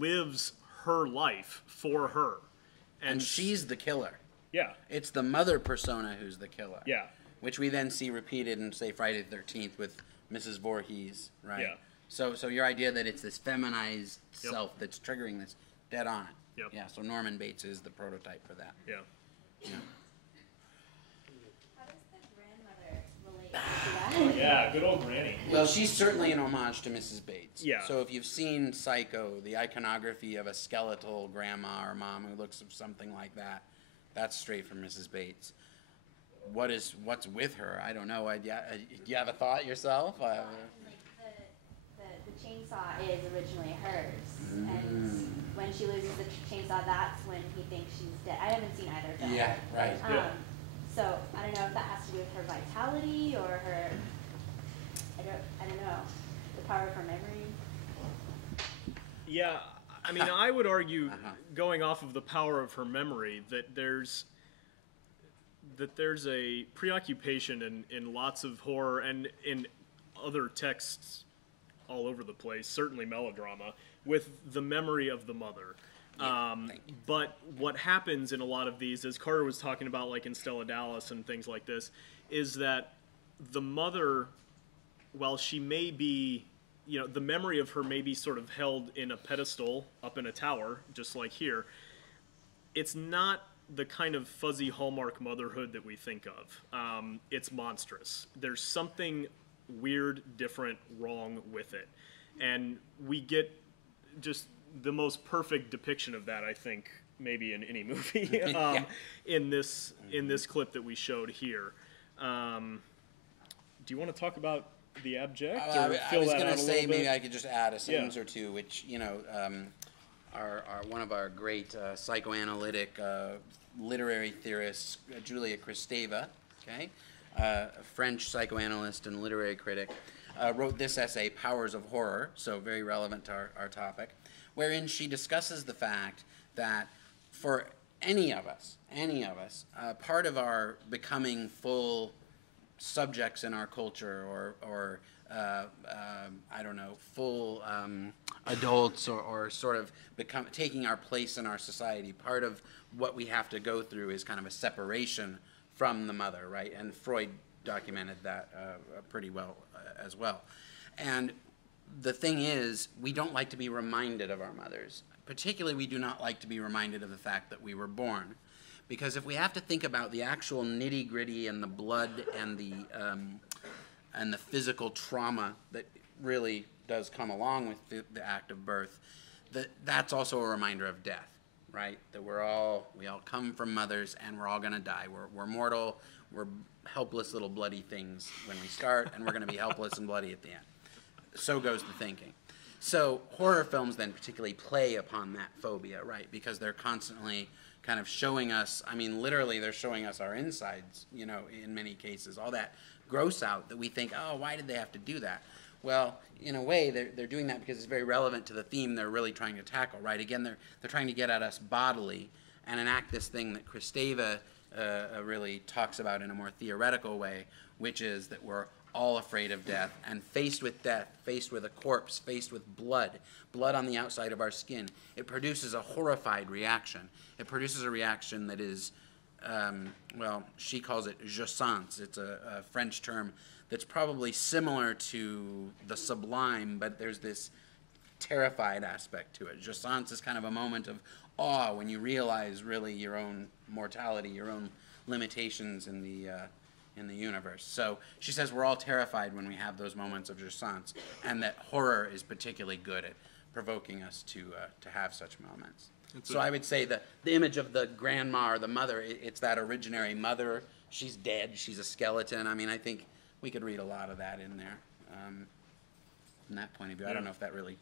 lives her life for her. And she's the killer. Yeah. It's the mother persona who's the killer. Yeah. Which we then see repeated in, say, Friday the 13th with Mrs. Voorhees, right? Yeah. So your idea that it's this feminized self that's triggering this, dead on it. Yep. Yeah, so Norman Bates is the prototype for that. Yeah. Yeah. How does the grandmother relate to that? Yeah, good old Granny. Well, she's certainly an homage to Mrs. Bates. Yeah. So if you've seen Psycho, the iconography of a skeletal grandma or mom who looks something like that, that's straight from Mrs. Bates. What's with her? I don't know. Do you have a thought yourself? Like the chainsaw is originally hers, and when she loses the chainsaw, that's when he thinks she's dead. I haven't seen either film. Yeah, right. So I don't know if that has to do with her vitality or her. I don't know. The power of her memory. Yeah, I mean, I would argue, going off of the power of her memory, that that there's a preoccupation in lots of horror and in other texts all over the place, certainly melodrama, with the memory of the mother. But what happens in a lot of these, as Carter was talking about, like in Stella Dallas and things like this, is that the mother, while she may be, you know, the memory of her may be sort of held in a pedestal up in a tower, just like here, it's not the kind of fuzzy hallmark motherhood that we think of. It's monstrous. There's something weird, different, wrong with it. And we get just the most perfect depiction of that, I think, maybe in any movie, in this clip that we showed here. Do you want to talk about the abject? I was going to say maybe I could just add a sentence or two, which, you know, one of our great psychoanalytic literary theorists, Julia Kristeva, a French psychoanalyst and literary critic, wrote this essay, Powers of Horror, so very relevant to our topic, wherein she discusses the fact that for any of us, part of our becoming full subjects in our culture, or I don't know, full adults, or sort of taking our place in our society, part of what we have to go through is kind of a separation from the mother, right? And Freud documented that pretty well as well. And the thing is, we don't like to be reminded of our mothers. Particularly, we do not like to be reminded of the fact that we were born. Because if we have to think about the actual nitty-gritty and the blood and the physical trauma that really does come along with the act of birth, that's also a reminder of death, right? That we all come from mothers, and we're all going to die. We're mortal. We're helpless little bloody things when we start, and we're going to be helpless and bloody at the end. So goes the thinking. So horror films then particularly play upon that phobia, right? Because they're constantly kind of showing us, I mean, literally they're showing us our insides, you know, in many cases, all that gross out that we think, oh, why did they have to do that? Well, in a way, they're doing that because it's very relevant to the theme they're really trying to tackle, right? Again, they're trying to get at us bodily and enact this thing that Kristeva really talks about in a more theoretical way, which is that we're all afraid of death, and faced with death, faced with a corpse, faced with blood on the outside of our skin, it produces a horrified reaction. It produces a reaction that is, well, she calls it jouissance. It's a French term that's probably similar to the sublime, but there's this terrified aspect to it. Jouissance is kind of a moment of awe when you realize really your own mortality, your own limitations in the universe. So she says we're all terrified when we have those moments of jouissance, and that horror is particularly good at provoking us to have such moments. So I would say that the image of the grandma or the mother, it's that originary mother. She's dead. She's a skeleton. I mean, I think we could read a lot of that in there from that point of view. I don't know if that really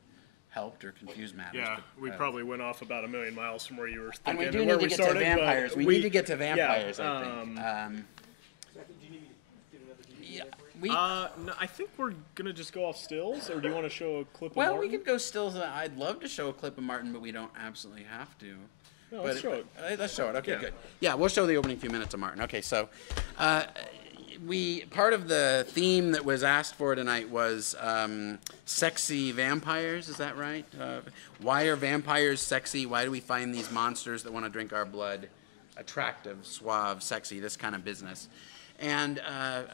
helped or confused matters. Yeah, but, we probably went off about a million miles from where you were and thinking. we do need to get to vampires. We need to get to vampires, yeah, I think. Do you need me to get another DVD? Yeah. No, I think we're gonna just go off stills, or do you want to show a clip of Well, Martin? we could go stills. I'd love to show a clip of Martin, but we don't absolutely have to. No, let's show it. Let's show it. Okay, Yeah. good. Yeah, we'll show the opening few minutes of Martin. Okay, so part of the theme that was asked for tonight was sexy vampires. Is that right? Why are vampires sexy? Why do we find these monsters that want to drink our blood attractive, suave, sexy, this kind of business? And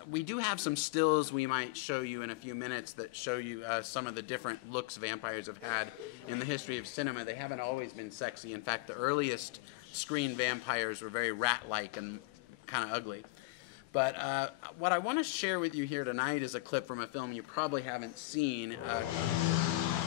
we do have some stills we might show you in a few minutes that show you some of the different looks vampires have had in the history of cinema. They haven't always been sexy. In fact, the earliest screen vampires were very rat-like and kind of ugly. But what I want to share with you here tonight is a clip from a film you probably haven't seen.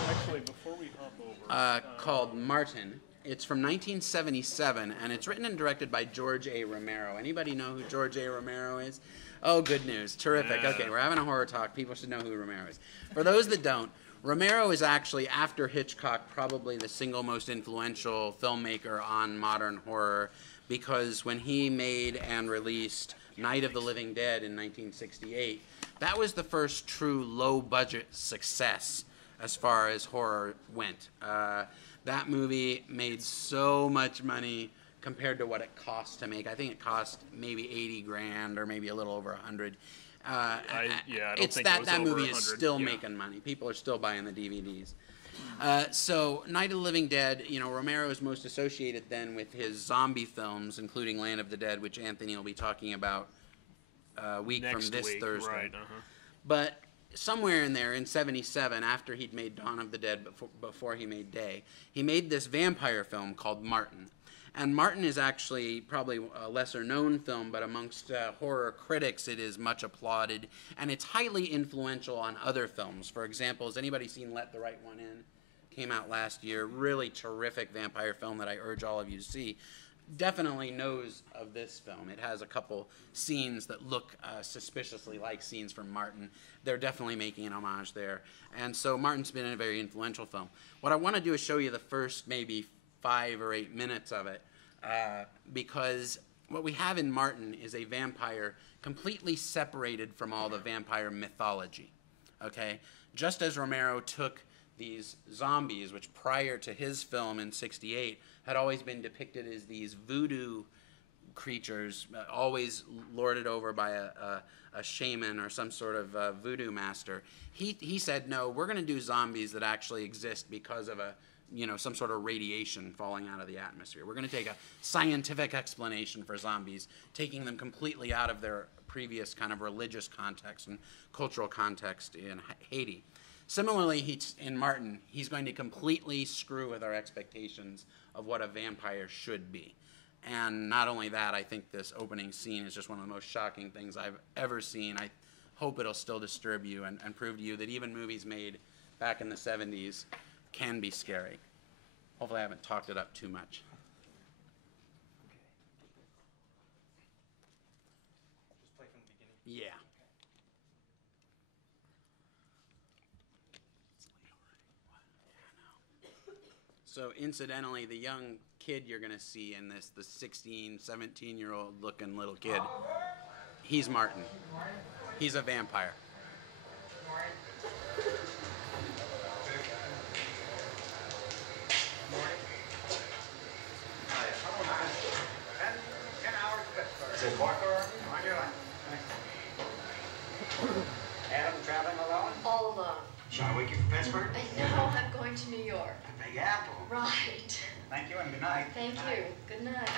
Actually, before we hop over, called Martin. It's from 1977, and it's written and directed by George A. Romero. Anybody know who George A. Romero is? Oh, good news. Terrific. Yeah. Okay, we're having a horror talk. People should know who Romero is. For those that don't, Romero is actually, after Hitchcock, probably the single most influential filmmaker on modern horror, because when he made and released Night of the Living Dead in 1968, that was the first true low-budget success as far as horror went. That movie made so much money compared to what it cost to make. I think it cost maybe 80 grand or maybe a little over 100. I don't It's think it was that over movie is 100, still yeah. making money. People are still buying the DVDs. So Night of the Living Dead, you know, Romero is most associated then with his zombie films, including Land of the Dead, which Anthony will be talking about a week Next from this week, Thursday. right, But somewhere in there, in '77, after he'd made Dawn of the Dead, before he made Day, he made this vampire film called Martin. And Martin is actually probably a lesser-known film, but amongst horror critics, it is much applauded, and it's highly influential on other films. For example, has anybody seen Let the Right One In? Came out last year. Really terrific vampire film that I urge all of you to see. Definitely knows of this film. It has a couple scenes that look suspiciously like scenes from Martin. They're definitely making an homage there. And so Martin's been a very influential film. What I want to do is show you the first maybe 5 or 8 minutes of it, because what we have in Martin is a vampire completely separated from all the vampire mythology. Okay? Just as Romero took these zombies, which prior to his film in '68 had always been depicted as these voodoo creatures, always lorded over by a shaman or some sort of voodoo master. He said, no, we're going to do zombies that actually exist because of some sort of radiation falling out of the atmosphere. We're going to take a scientific explanation for zombies, taking them completely out of their previous kind of religious context and cultural context in Haiti. Similarly, in Martin, he's going to completely screw with our expectations of what a vampire should be. And not only that, I think this opening scene is just one of the most shocking things I've ever seen. I hope it'll still disturb you and prove to you that even movies made back in the 70s can be scary. Hopefully I haven't talked it up too much. Just play from the beginning. Yeah. So incidentally, the young kid you're going to see in this, the 16, 17-year-old looking little kid, he's Martin. He's a vampire. Adam, traveling alone? All alone. Shall I wake you from Pittsburgh? No, I'm going to New York. The Big Apple. Right. Thank you and good night. Thank you. Good night.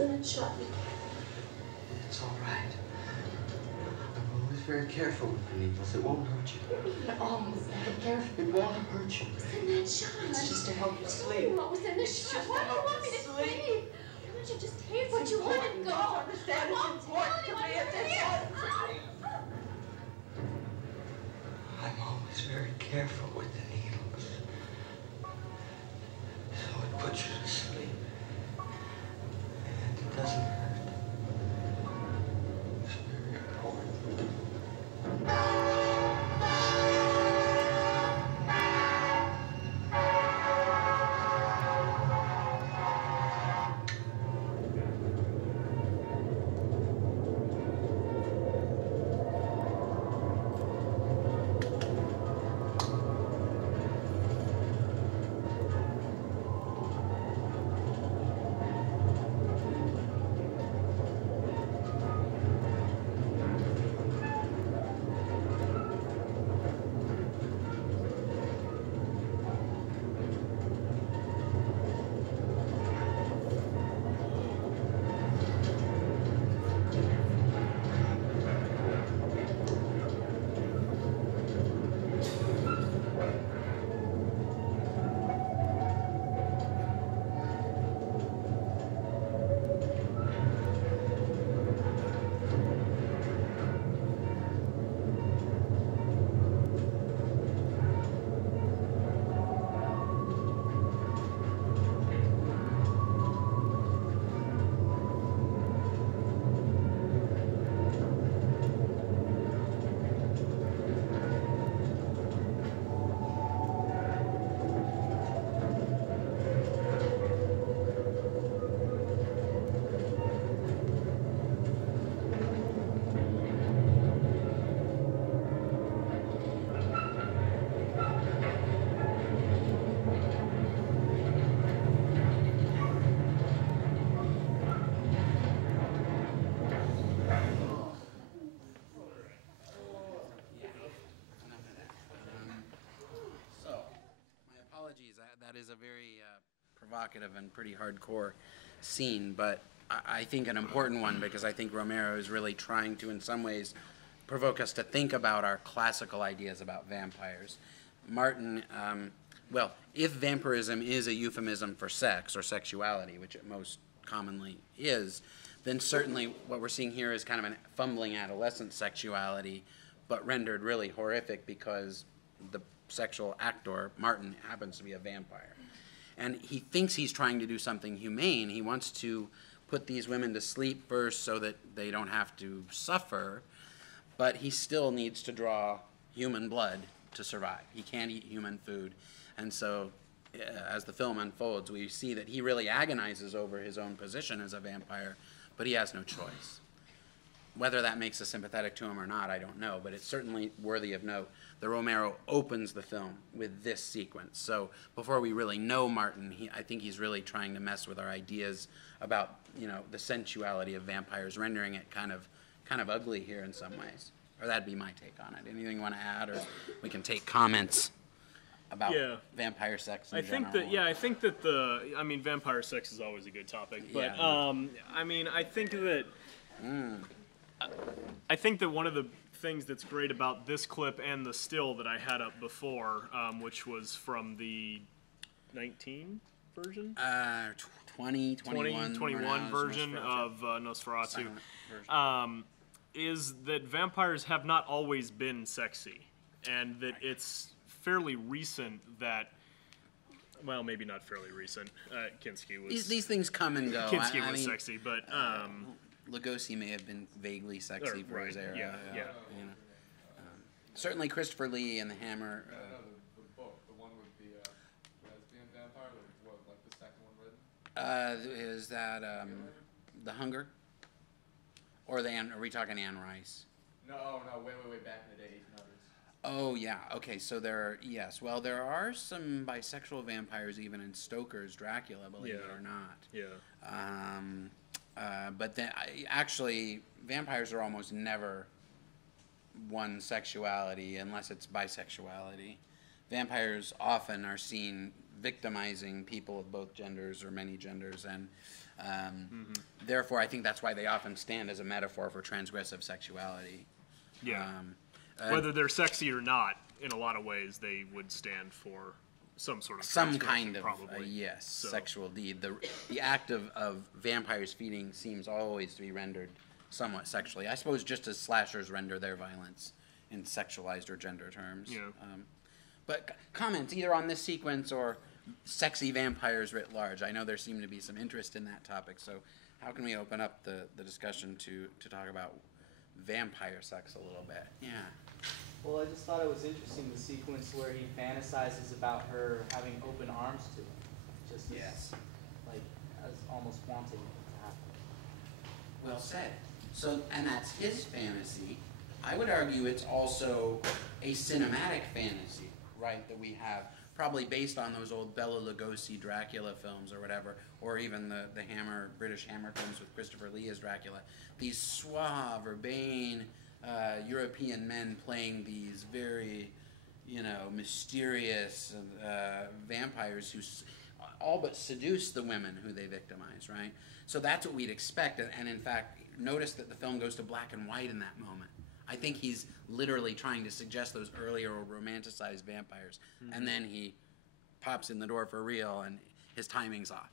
and then shot me. It's all right. I'm always very careful with the needles. It won't hurt you. You're always very careful. It won't hurt you. What's in that shot? It's just to help you sleep. What was in the shot? Why do you want me to sleep? Why don't you just take what you want and go? I understand it's important to me at this point. I'm always very careful with the needles. So it puts you to sleep. And it doesn't hurt. It's very important. That is a very provocative and pretty hardcore scene, but I think an important one, because I think Romero is really trying to, in some ways, provoke us to think about our classical ideas about vampires. Martin, well, if vampirism is a euphemism for sex or sexuality, which it most commonly is, then certainly what we're seeing here is kind of a fumbling adolescent sexuality, but rendered really horrific because the sexual actor, Martin, happens to be a vampire. And he thinks he's trying to do something humane. He wants to put these women to sleep first so that they don't have to suffer, but he still needs to draw human blood to survive. He can't eat human food. And so as the film unfolds, we see that he really agonizes over his own position as a vampire, but he has no choice. Whether that makes us sympathetic to him or not, I don't know, but it's certainly worthy of note that Romero opens the film with this sequence. So before we really know Martin, I think he's really trying to mess with our ideas about, you know, the sensuality of vampires, rendering it kind of ugly here in some ways. Or that'd be my take on it. Anything you want to add, or we can take comments about vampire sex in general. I think that vampire sex is always a good topic, but I think that one of the things that's great about this clip and the still that I had up before, which was from the 19 version? 2021 version of Nosferatu, is that vampires have not always been sexy, and that it's fairly recent that, well, maybe not fairly recent. Kinski was... These things come and go. Kinski was sexy, but... Lugosi may have been vaguely sexy for his era. Yeah. You know. Certainly Christopher Lee and The Hammer. The book, the one with the lesbian vampire, like the second one written? Is that The Hunger? Or are we talking Anne Rice? No, way back in the day, 1800s. Oh, yeah. Okay, so there are some bisexual vampires even in Stoker's Dracula, believe it or not. Yeah. But then, actually, vampires are almost never one sexuality unless it's bisexuality. Vampires often are seen victimizing people of both genders or many genders, and Therefore, I think that's why they often stand as a metaphor for transgressive sexuality. Yeah. Whether they're sexy or not, in a lot of ways, they would stand for some sort of some kind of probably. sexual deed. The act of vampires feeding seems always to be rendered somewhat sexually. I suppose just as slashers render their violence in sexualized or gender terms. Yeah. But comments either on this sequence or sexy vampires writ large. I know there seemed to be some interest in that topic, so how can we open up the discussion to talk about vampire sex a little bit? Yeah. Well, I just thought it was interesting, the sequence where he fantasizes about her having open arms to him. Just as, like, as almost wanting it to happen. Well said. So, and that's his fantasy. I would argue it's also a cinematic fantasy, right, that we have, probably based on those old Bela Lugosi Dracula films or whatever, or even the British Hammer films with Christopher Lee as Dracula. These suave, urbane European men playing these very, mysterious vampires who all but seduce the women who they victimize, right? So that's what we'd expect, and in fact, notice that the film goes to black and white in that moment. I think he's literally trying to suggest those earlier romanticized vampires, and then he pops in the door for real, and his timing's off.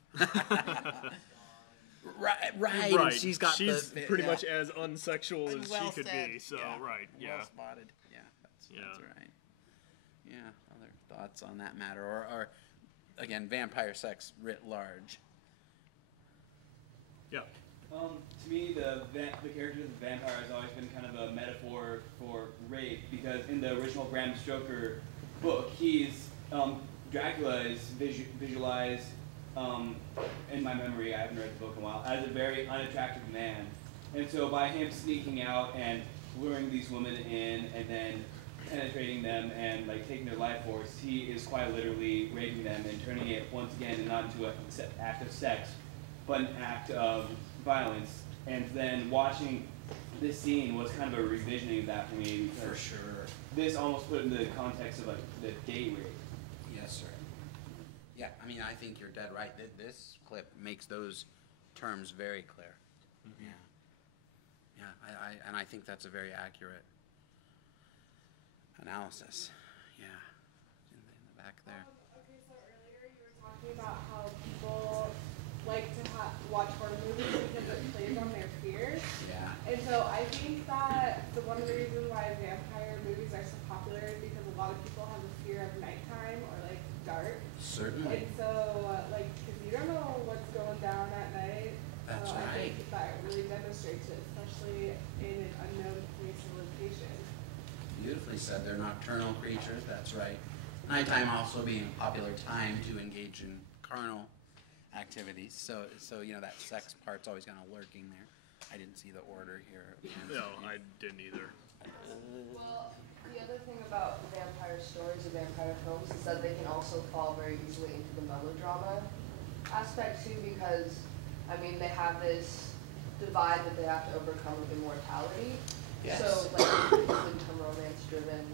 Right. And she's pretty much as unsexual as she could be. So right, well spotted. Yeah, that's right. Yeah, other thoughts on that matter, or again, vampire sex writ large. Yeah. To me, the character of the vampire has always been kind of a metaphor for rape, because in the original Bram Stoker book, Dracula is visualized, in my memory, I haven't read the book in a while, as a very unattractive man. And so by him sneaking out and luring these women in and then penetrating them and taking their life force, he is quite literally raping them and turning it once again not into an act of sex, but an act of violence. And then watching this scene was kind of a revisioning of that for me. For sure. This almost put it in the context of the date rape. Yes, sir. Yeah, I mean, I think you're dead right. This clip makes those terms very clear. Yeah. Yeah, and I think that's a very accurate analysis. Yeah, in the back there. Okay, so earlier you were talking about how people like to watch horror movies because it plays on their fears. Yeah. And so I think that one of the reasons why vampire movies are so popular is because a lot of people have a fear of nighttime or dark. Certainly. And so, because you don't know what's going down at night. That's I right. think that really demonstrates it, especially in an unknown place or location. Beautifully said. They're nocturnal creatures. That's right. Nighttime also being a popular time to engage in carnal activities. So that sex part's always kind of lurking there. I didn't see the order here. No, I didn't either. Well, the other thing about vampire stories or vampire films is that they can also fall very easily into the melodrama aspect too, because they have this divide that they have to overcome with immortality. Yes. So they become romance-driven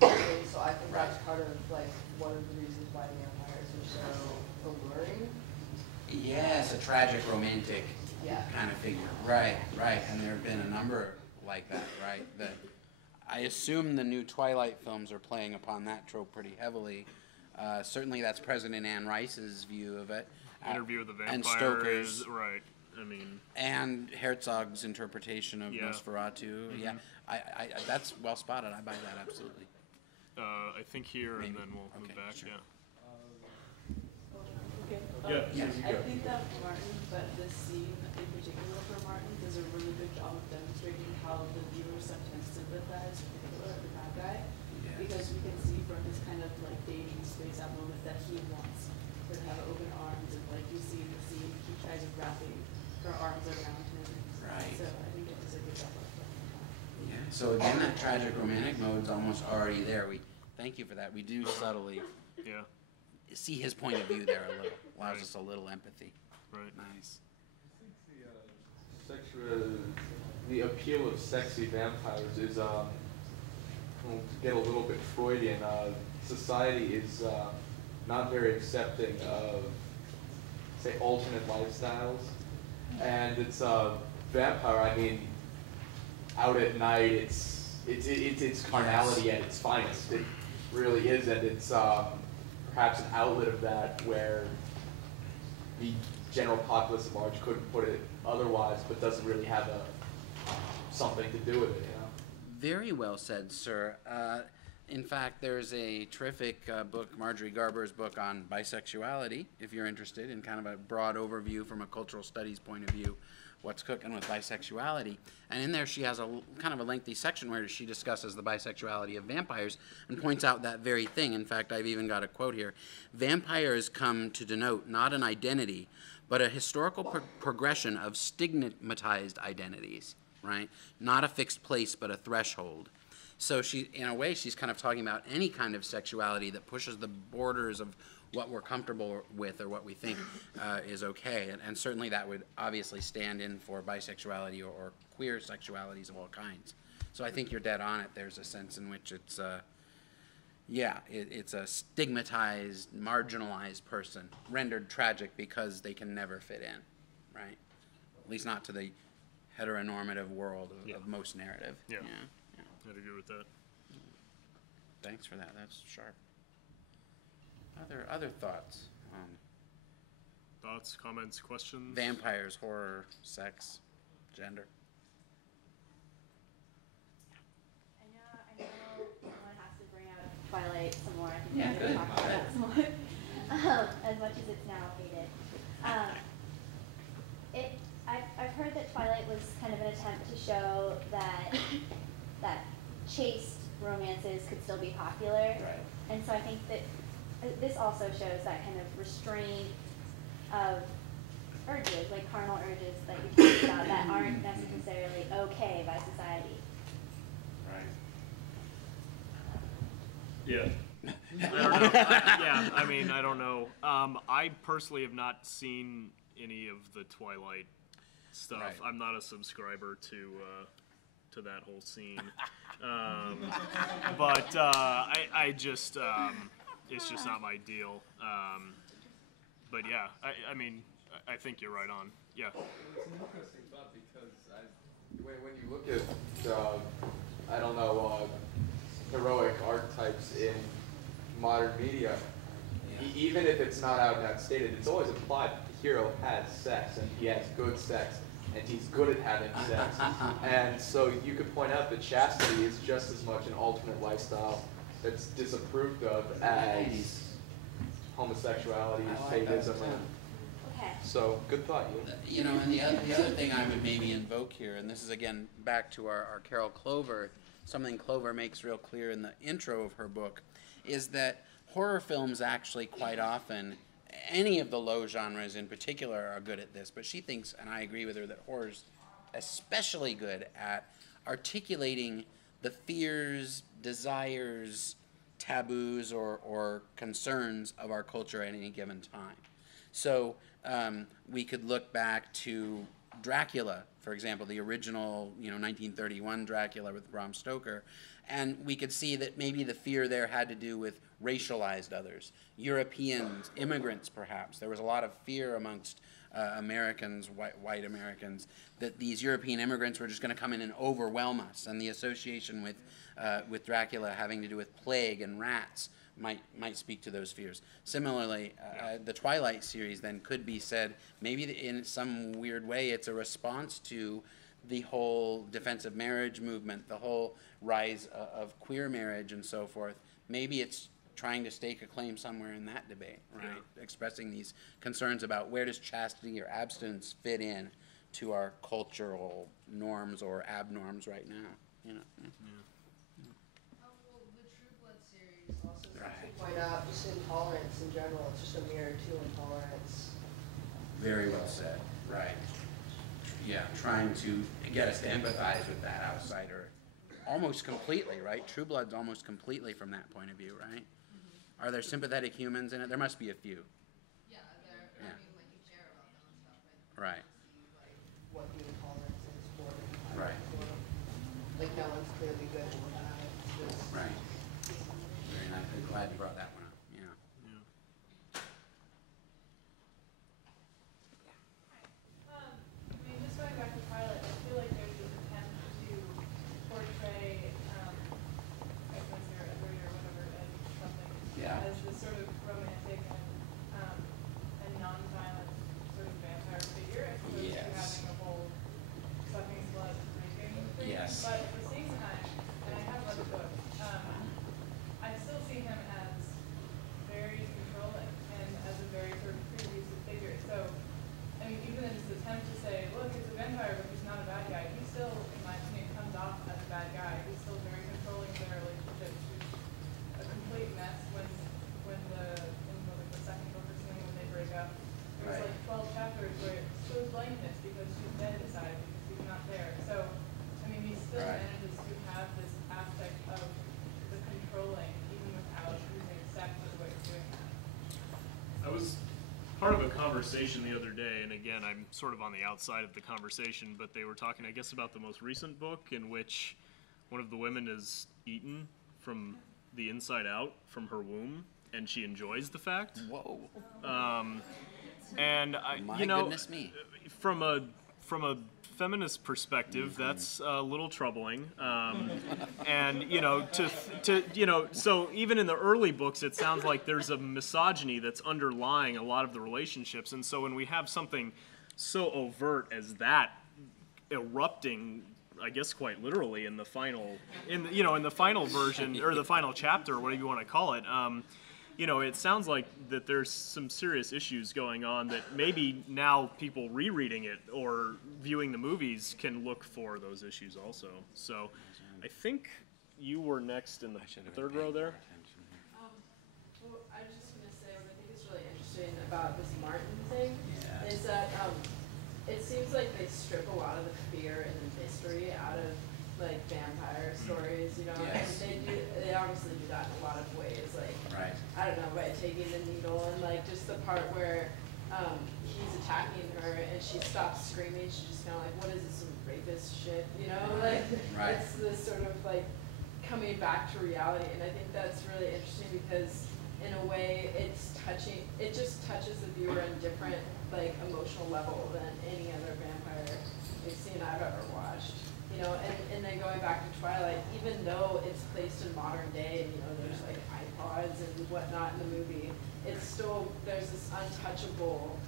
things. So I think that's part of one of the reasons why vampires are so alluring. Yes, a tragic romantic kind of figure. Right. And there have been a number like that, right? I assume the new Twilight films are playing upon that trope pretty heavily. Certainly that's President Anne Rice's view of it. Interview with the Vampire and Stoker's, right. And Herzog's interpretation of Nosferatu. Yeah, I that's well spotted. I buy that absolutely. I think here, maybe. And then we'll move back. Sure. I think that this scene in particular for Martin does a really good job of demonstrating how the viewer sometimes sympathizes with the bad guy, because we can see from his kind of daydream space out moment that he wants her to have open arms, and you see in the scene he tries wrapping her arms around him. Right. So I think it does a good job of that. Yeah. So again, that tragic romantic mode's almost already there. We thank you for that. We do subtly. See his point of view there a little. Allows us a little empathy. Right. Nice. I think the appeal of sexy vampires is, to get a little bit Freudian, society is not very accepting of, say, alternate lifestyles. and it's a vampire. I mean, out at night, it's carnality at its finest. It really is, and it's perhaps an outlet of that where the general populace at large couldn't put it otherwise, but doesn't really have something to do with it, you know? Very well said, sir. In fact, there's a terrific book, Marjorie Garber's book on bisexuality, if you're interested in kind of a broad overview from a cultural studies point of view, what's cooking with bisexuality. And in there she has a kind of a lengthy section where she discusses the bisexuality of vampires and points out that very thing. In fact, I've even got a quote here. Vampires come to denote not an identity, but a historical progression of stigmatized identities, right? Not a fixed place, but a threshold. So she, in a way, she's kind of talking about any kind of sexuality that pushes the borders of what we're comfortable with or what we think is okay. And certainly that would obviously stand in for bisexuality or queer sexualities of all kinds. So I think you're dead on it. There's a sense in which it's, it's a stigmatized, marginalized person, rendered tragic because they can never fit in, right? At least not to the heteronormative world of most narrative. Yeah. I'd agree with that. Thanks for that. That's sharp. Other thoughts? Thoughts, comments, questions? Vampires, horror, sex, gender. I know someone has to bring out Twilight some more. I think Yeah, we're going to talk about that some more. As much as it's now hated. I've heard that Twilight was kind of an attempt to show that chaste romances could still be popular. Right. And so I think that this also shows that kind of restraint of urges, like carnal urges that you talked about, that aren't necessarily okay by society. Right. Yeah. I don't know. I mean, I don't know. I personally have not seen any of the Twilight stuff. Right. I'm not a subscriber to that whole scene. But I just, it's just not my deal. But yeah, I mean, I think you're right on. Yeah. It's an interesting thought because when you look at, I don't know, heroic archetypes in modern media, even if it's not out and out stated, it's always implied that the hero has sex and he has good sex and he's good at having sex. And so you could point out that chastity is just as much an alternate lifestyle that's disapproved of as homosexuality, sadism. Okay. So, good thought, you. You know, and the other thing I would maybe invoke here, and this is again back to our Carol Clover, something Clover makes real clear in the intro of her book, is that horror films actually quite often, any of the low genres in particular are good at this, but she thinks, and I agree with her, that horror's especially good at articulating the fears, desires, taboos, or concerns of our culture at any given time. So we could look back to Dracula, for example, the original 1931 Dracula with Bram Stoker, and we could see that maybe the fear there had to do with racialized others, Europeans, immigrants perhaps. There was a lot of fear amongst Americans, white Americans, that these European immigrants were just going to come in and overwhelm us, and the association with Dracula having to do with plague and rats might speak to those fears. Similarly, the Twilight series then could be said, maybe in some weird way, it's a response to the whole defensive marriage movement, the whole rise of queer marriage and so forth. Maybe it's trying to stake a claim somewhere in that debate, right? Yeah. Expressing these concerns about where does chastity or abstinence fit in to our cultural norms or abnorms right now, you know? Yeah. Well, the True Blood series also point out just intolerance in general. It's just a mirror to intolerance. Very well said, right. Yeah, trying to get us to empathize with that outsider almost completely, right? True Blood's almost completely from that point of view, right? Mm-hmm. Are there sympathetic humans in it? There must be a few. Yeah, I mean, like, you care about them and stuff, but right. See, like, what the intolerance is for them. Right. Like, no one's clearly good at that. It's just... Right. Very nice. I'm glad you brought that one up. Yeah. sort of romantic and non-violent sort of vampire figure, as opposed to having a whole sucking blood drinking thing. Yes. But at the same time, and I have read the book, I still see him as very controlling and as a very sort of pre-abusive figure. So, I mean, even in his attempt to say, look, it's a vampire, but he's not a bad guy, he still, in my opinion, comes off as a bad guy. He's still very controlling in their relationship. He's a complete mess when the second book or something, when they break up. There's like 12 chapters where it shows blankness because she's dead inside, because he's not there. So, I mean, he still manages to have this aspect of the controlling, even without using sex as a way of doing that. I was part of a conversation the other day, and again, I'm sort of on the outside of the conversation, but they were talking, I guess, about the most recent book in which one of the women is eaten from the inside out from her womb, and she enjoys the fact. Whoa. And My goodness me. From a feminist perspective, that's a little troubling. And so even in the early books, it sounds like there's a misogyny that's underlying a lot of the relationships. And so when we have something so overt as that erupting, I guess quite literally in the final version or the final chapter, or whatever you want to call it. It sounds like that there's some serious issues going on that maybe now people rereading it or viewing the movies can look for those issues also. So I think you were next in the third row there. Well, I was just going to say what I think is really interesting about this Martin thing is that it seems like they strip a lot of the fear and the mystery out of like vampire stories, and they obviously do that in a lot of ways, like I don't know, by taking the needle and like just the part where he's attacking her and she stops screaming, she's just kind of like, what is this, some rapist shit, it's this sort of like coming back to reality, and I think that's really interesting because in a way it just touches the viewer on different like emotional level than any other vampire scene I've ever watched. And then going back to Twilight, even though it's placed in modern day, and there's like iPods and whatnot in the movie, it's still, there's this untouchable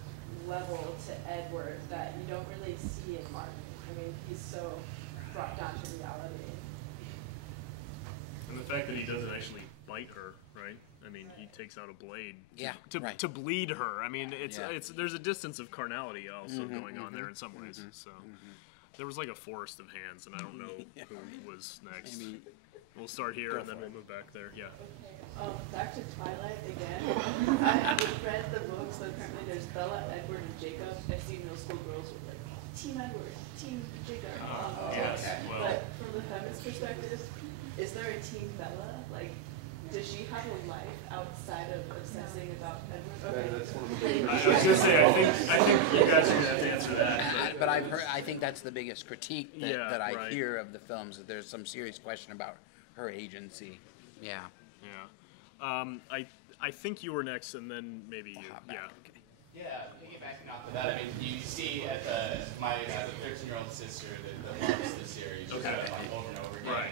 level to Edward that you don't really see in Martin. I mean, he's so brought down to reality. And the fact that he doesn't actually bite her, right? I mean, he takes out a blade to bleed her. I mean, there's a distance of carnality also going on there in some ways. So. There was like a forest of hands, and I don't know who was next. We'll start here, and then we'll move back there. Yeah. Back to Twilight again. I read the books, but apparently there's Bella, Edward, and Jacob. I've seen middle school girls with like, Team Edward, Team Jacob. Yes, well. But from the feminist perspective, is there a Team Bella? Like, does she have a life outside of obsessing about Edward? That's one of the I was going to say, I think you guys are going to have to answer that. But I think that's the biggest critique that I hear of the films, that there's some serious question about her agency. Yeah. I think you were next, and then maybe you. Yeah, piggybacking off of that, I mean, you see at the 13-year-old sister that loves the series just like over and over again.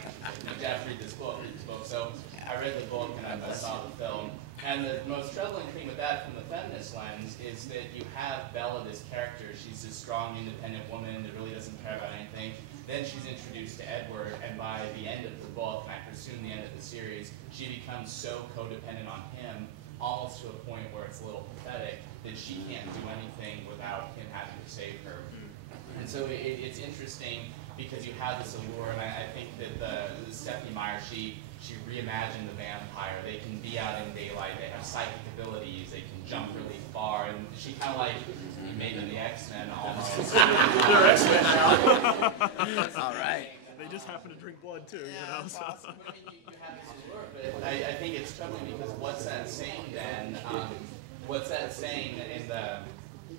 You have to read this book. So I read the book and I saw the film. And the most troubling thing with that from the feminist lens is that you have Bella, this character. She's this strong, independent woman that really doesn't care about anything. Then she's introduced to Edward, and by the end of the book, and I presume the end of the series, she becomes so codependent on him, almost to a point where it's a little pathetic, that she can't do anything without him having to save her. And so it's interesting because you have this allure, and I think that the Stephanie Meyer, she reimagined the vampire. They can be out in daylight, they have psychic abilities, they can jump really far, and she kind of like made them the X-Men almost. They're X-Men now. All right. They just happen to drink blood too, So. But you have this allure, but I think it's troubling because what's that saying then? What's that saying in the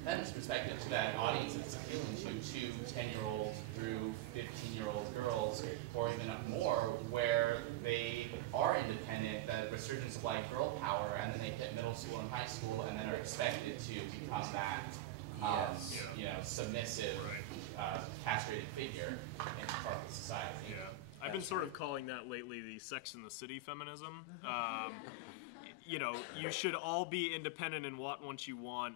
feminist perspective to that audience that's appealing to 10-year-olds through 15-year-old girls, or even more, where they are independent, that resurgence of like girl power, and then they hit middle school and high school, and then are expected to become that, submissive, castrated figure in part of society. Yeah. I I've been sort of calling that lately the Sex and the City feminism. You know, you should all be independent and want what you want,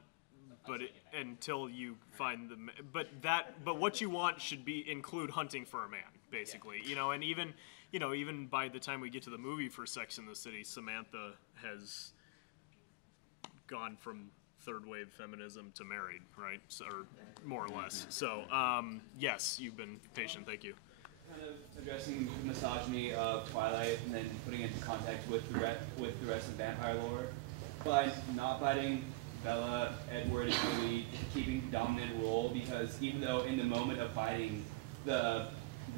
but until you find the but what you want should include hunting for a man, basically. You know, and even by the time we get to the movie for Sex and the City, Samantha has gone from third wave feminism to married, right? So, or more or less. So, yes, you've been patient. Thank you. Kind of addressing misogyny of Twilight and then putting it into context with the rest of vampire lore. By not fighting Bella, Edward is really keeping dominant role, because even though in the moment of fighting the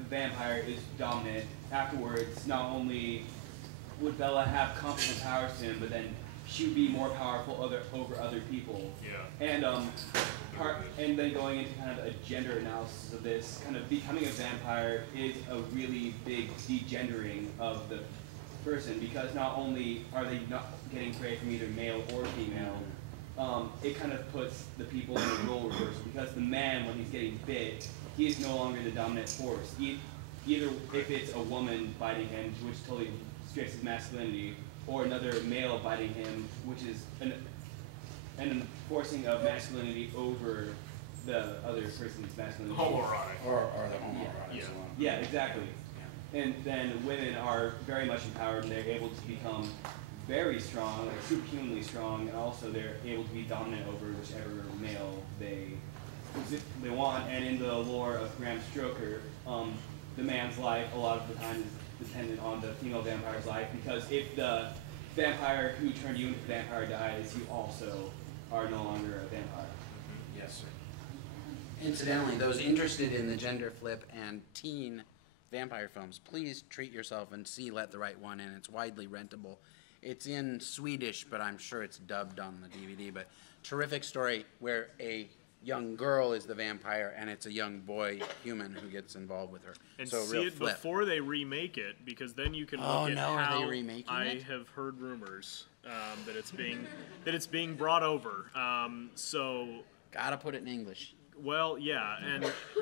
vampire is dominant, afterwards not only would Bella have comparable powers to him, but then she would be more powerful over other people. Yeah. And then going into kind of a gender analysis of this, kind of becoming a vampire is a really big degendering of the person, because not only are they not getting prey from either male or female, it kind of puts the people in a role reversal, because the man, when he's getting bit, he is no longer the dominant force. Either if it's a woman biting him, which totally strips his masculinity, or another male biting him, which is an enforcing of masculinity over the other person's masculinity. Homoerotic. Or the homoerotic. Yeah. Yeah, exactly. And then women are very much empowered, and they're able to become very strong, like superhumanly strong, and also they're able to be dominant over whichever male they want. And in the lore of Bram Stoker, the man's life a lot of the time is dependent on the female vampire's life, because if the vampire who turned you into a vampire dies, you also are no longer a vampire. Yes, sir. Incidentally, those interested in the gender flip and teen vampire films, please treat yourself and see Let the Right One In. It's widely rentable. It's in Swedish, but I'm sure it's dubbed on the DVD. But terrific story where a young girl is the vampire, and it's a young boy human who gets involved with her. And so see real it flip. before they remake it, because then you can look Oh, at no, are how they remaking I it? have heard rumors that it's being brought over. So gotta put it in English. Well, yeah,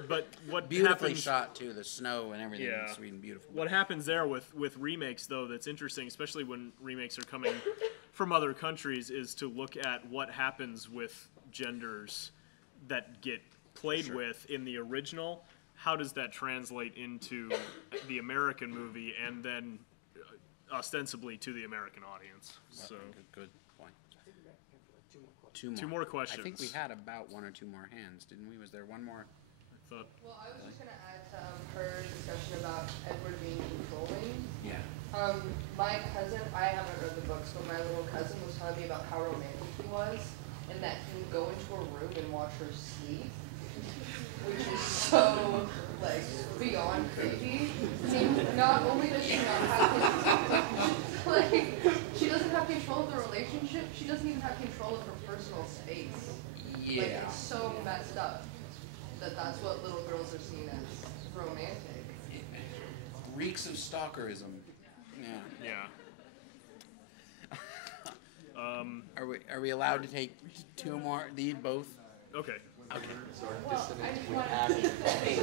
but what Beautifully happens, shot too, the snow and everything Yeah. in Sweden, beautiful. What happens there with remakes, though, that's interesting, especially when remakes are coming from other countries, is to look at what happens with genders that get played with in the original. How does that translate into the American movie, and then ostensibly to the American audience? So good point. Two more questions. I think we had about one or two more hands, didn't we? Was there one more? I thought. Well, I was just going to add to her discussion about Edward being controlling. Yeah. My cousin, I haven't read the books, but my little cousin was telling me about how romantic he was, and that he would go into a room and watch her sleep, which is so, like, beyond creepy. I mean, not only does she not have like, she doesn't have control of the relationship, she doesn't even have control of her personal space. Yeah. Like, it's so messed up that that's what little girls are seen as romantic. Reeks of stalkerism. Yeah. Yeah. Are we allowed to take two more? These both? Okay. Okay. Well, I just wanted to say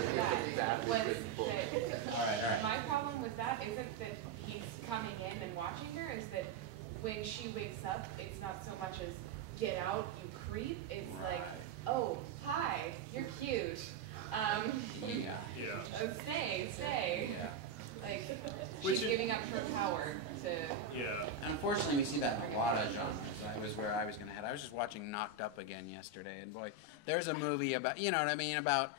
that was that my problem with that isn't that he's coming in and watching her, is that when she wakes up, it's not so much as get out, you creep. It's like, oh, hi, you're cute. Stay. Yeah. Like, she's giving up her power to. Yeah. And unfortunately, we see that in a lot of genres. That was where I was going to head. I was just watching Knocked Up again yesterday, and boy, there's a movie about, you know what I mean, about,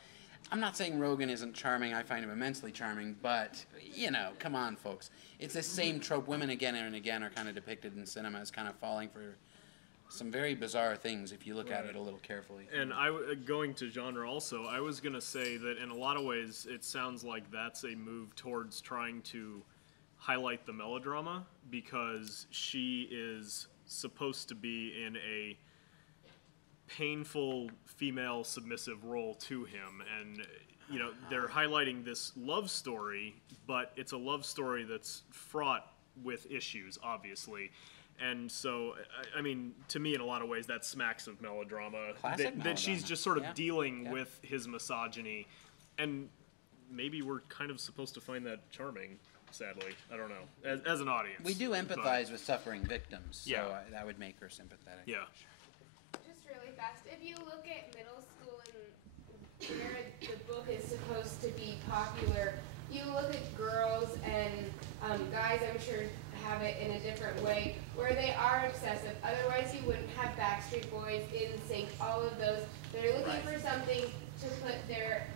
I'm not saying Rogan isn't charming, I find him immensely charming, but, you know, come on, folks. It's the same trope. Women again and again are kind of depicted in cinema as kind of falling for some very bizarre things if you look at it a little carefully. And going to genre also, I was going to say that in a lot of ways it sounds like that's a move towards trying to highlight the melodrama, because she is supposed to be in a painful female submissive role to him, and you know, they're highlighting this love story, but it's a love story that's fraught with issues, obviously. And so, I mean, to me, in a lot of ways, that smacks of melodrama. Classic That she's melodrama. just sort of dealing with his misogyny. And maybe we're kind of supposed to find that charming. Sadly, I don't know. As an audience, We do empathize with suffering victims, so Yeah. that would make her sympathetic. Yeah. Just really fast, if you look at middle school and where the book is supposed to be popular, you look at girls and guys, I'm sure, have it in a different way, where they are obsessive. Otherwise, you wouldn't have Backstreet Boys, NSYNC, all of those. They're looking for something to put their,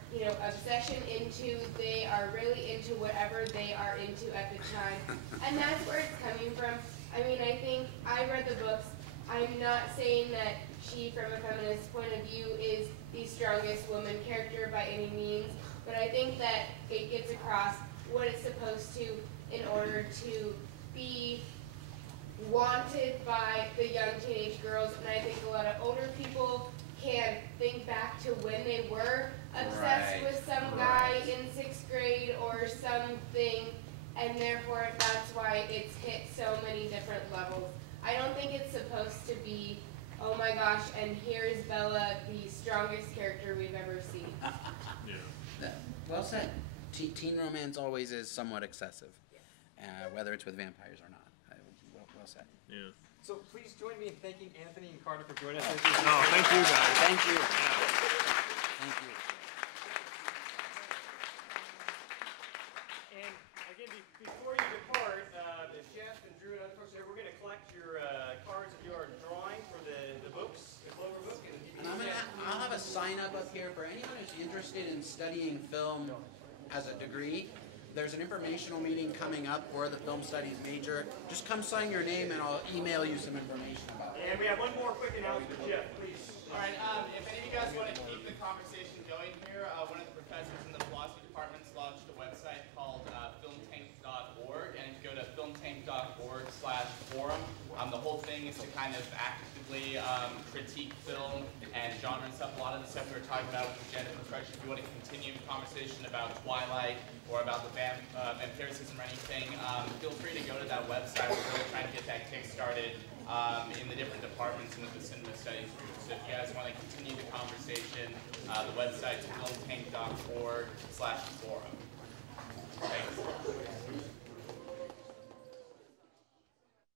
obsession into. They are really into whatever they are into at the time. And that's where it's coming from. I mean, I think I read the books. I'm not saying that she, from a feminist point of view, is the strongest woman character by any means, but I think that it gets across what it's supposed to in order to be wanted by the young teenage girls. And I think a lot of older people can think back to when they were obsessed with some guy in 6th grade or something, and therefore that's why it's hit so many different levels. I don't think it's supposed to be, oh my gosh, and here's Bella, the strongest character we've ever seen. Well said. Teen romance always is somewhat excessive, whether it's with vampires or not. Well said. Yeah. So please join me in thanking Anthony and Carter for joining us. Oh, thank you guys. Thank you. Thank you. And again, before you depart, if Jeff and Drew and other folks are here, we're going to collect your cards that you are drawing for the books, the Clover book. And I'll have a sign up here for anyone who's interested in studying film as a degree. There's an informational meeting coming up for the film studies major. Just come sign your name and I'll email you some information about it. And we have one more quick announcement, Jeff, please. All right, if any of you guys want to keep the conversation going here, one of the professors in the philosophy department's launched a website called filmtank.org, and if you go to filmtank.org/forum, the whole thing is to kind of actively critique film and genre and stuff. A lot of the stuff we were talking about with gender construction, if you want to continue the conversation about Twilight or about the empiricism or anything, feel free to go to that website. We're really trying to get that kick-started in the different departments and with the cinema studies group. So if you guys want to continue the conversation, the website's filmtank.org/forum.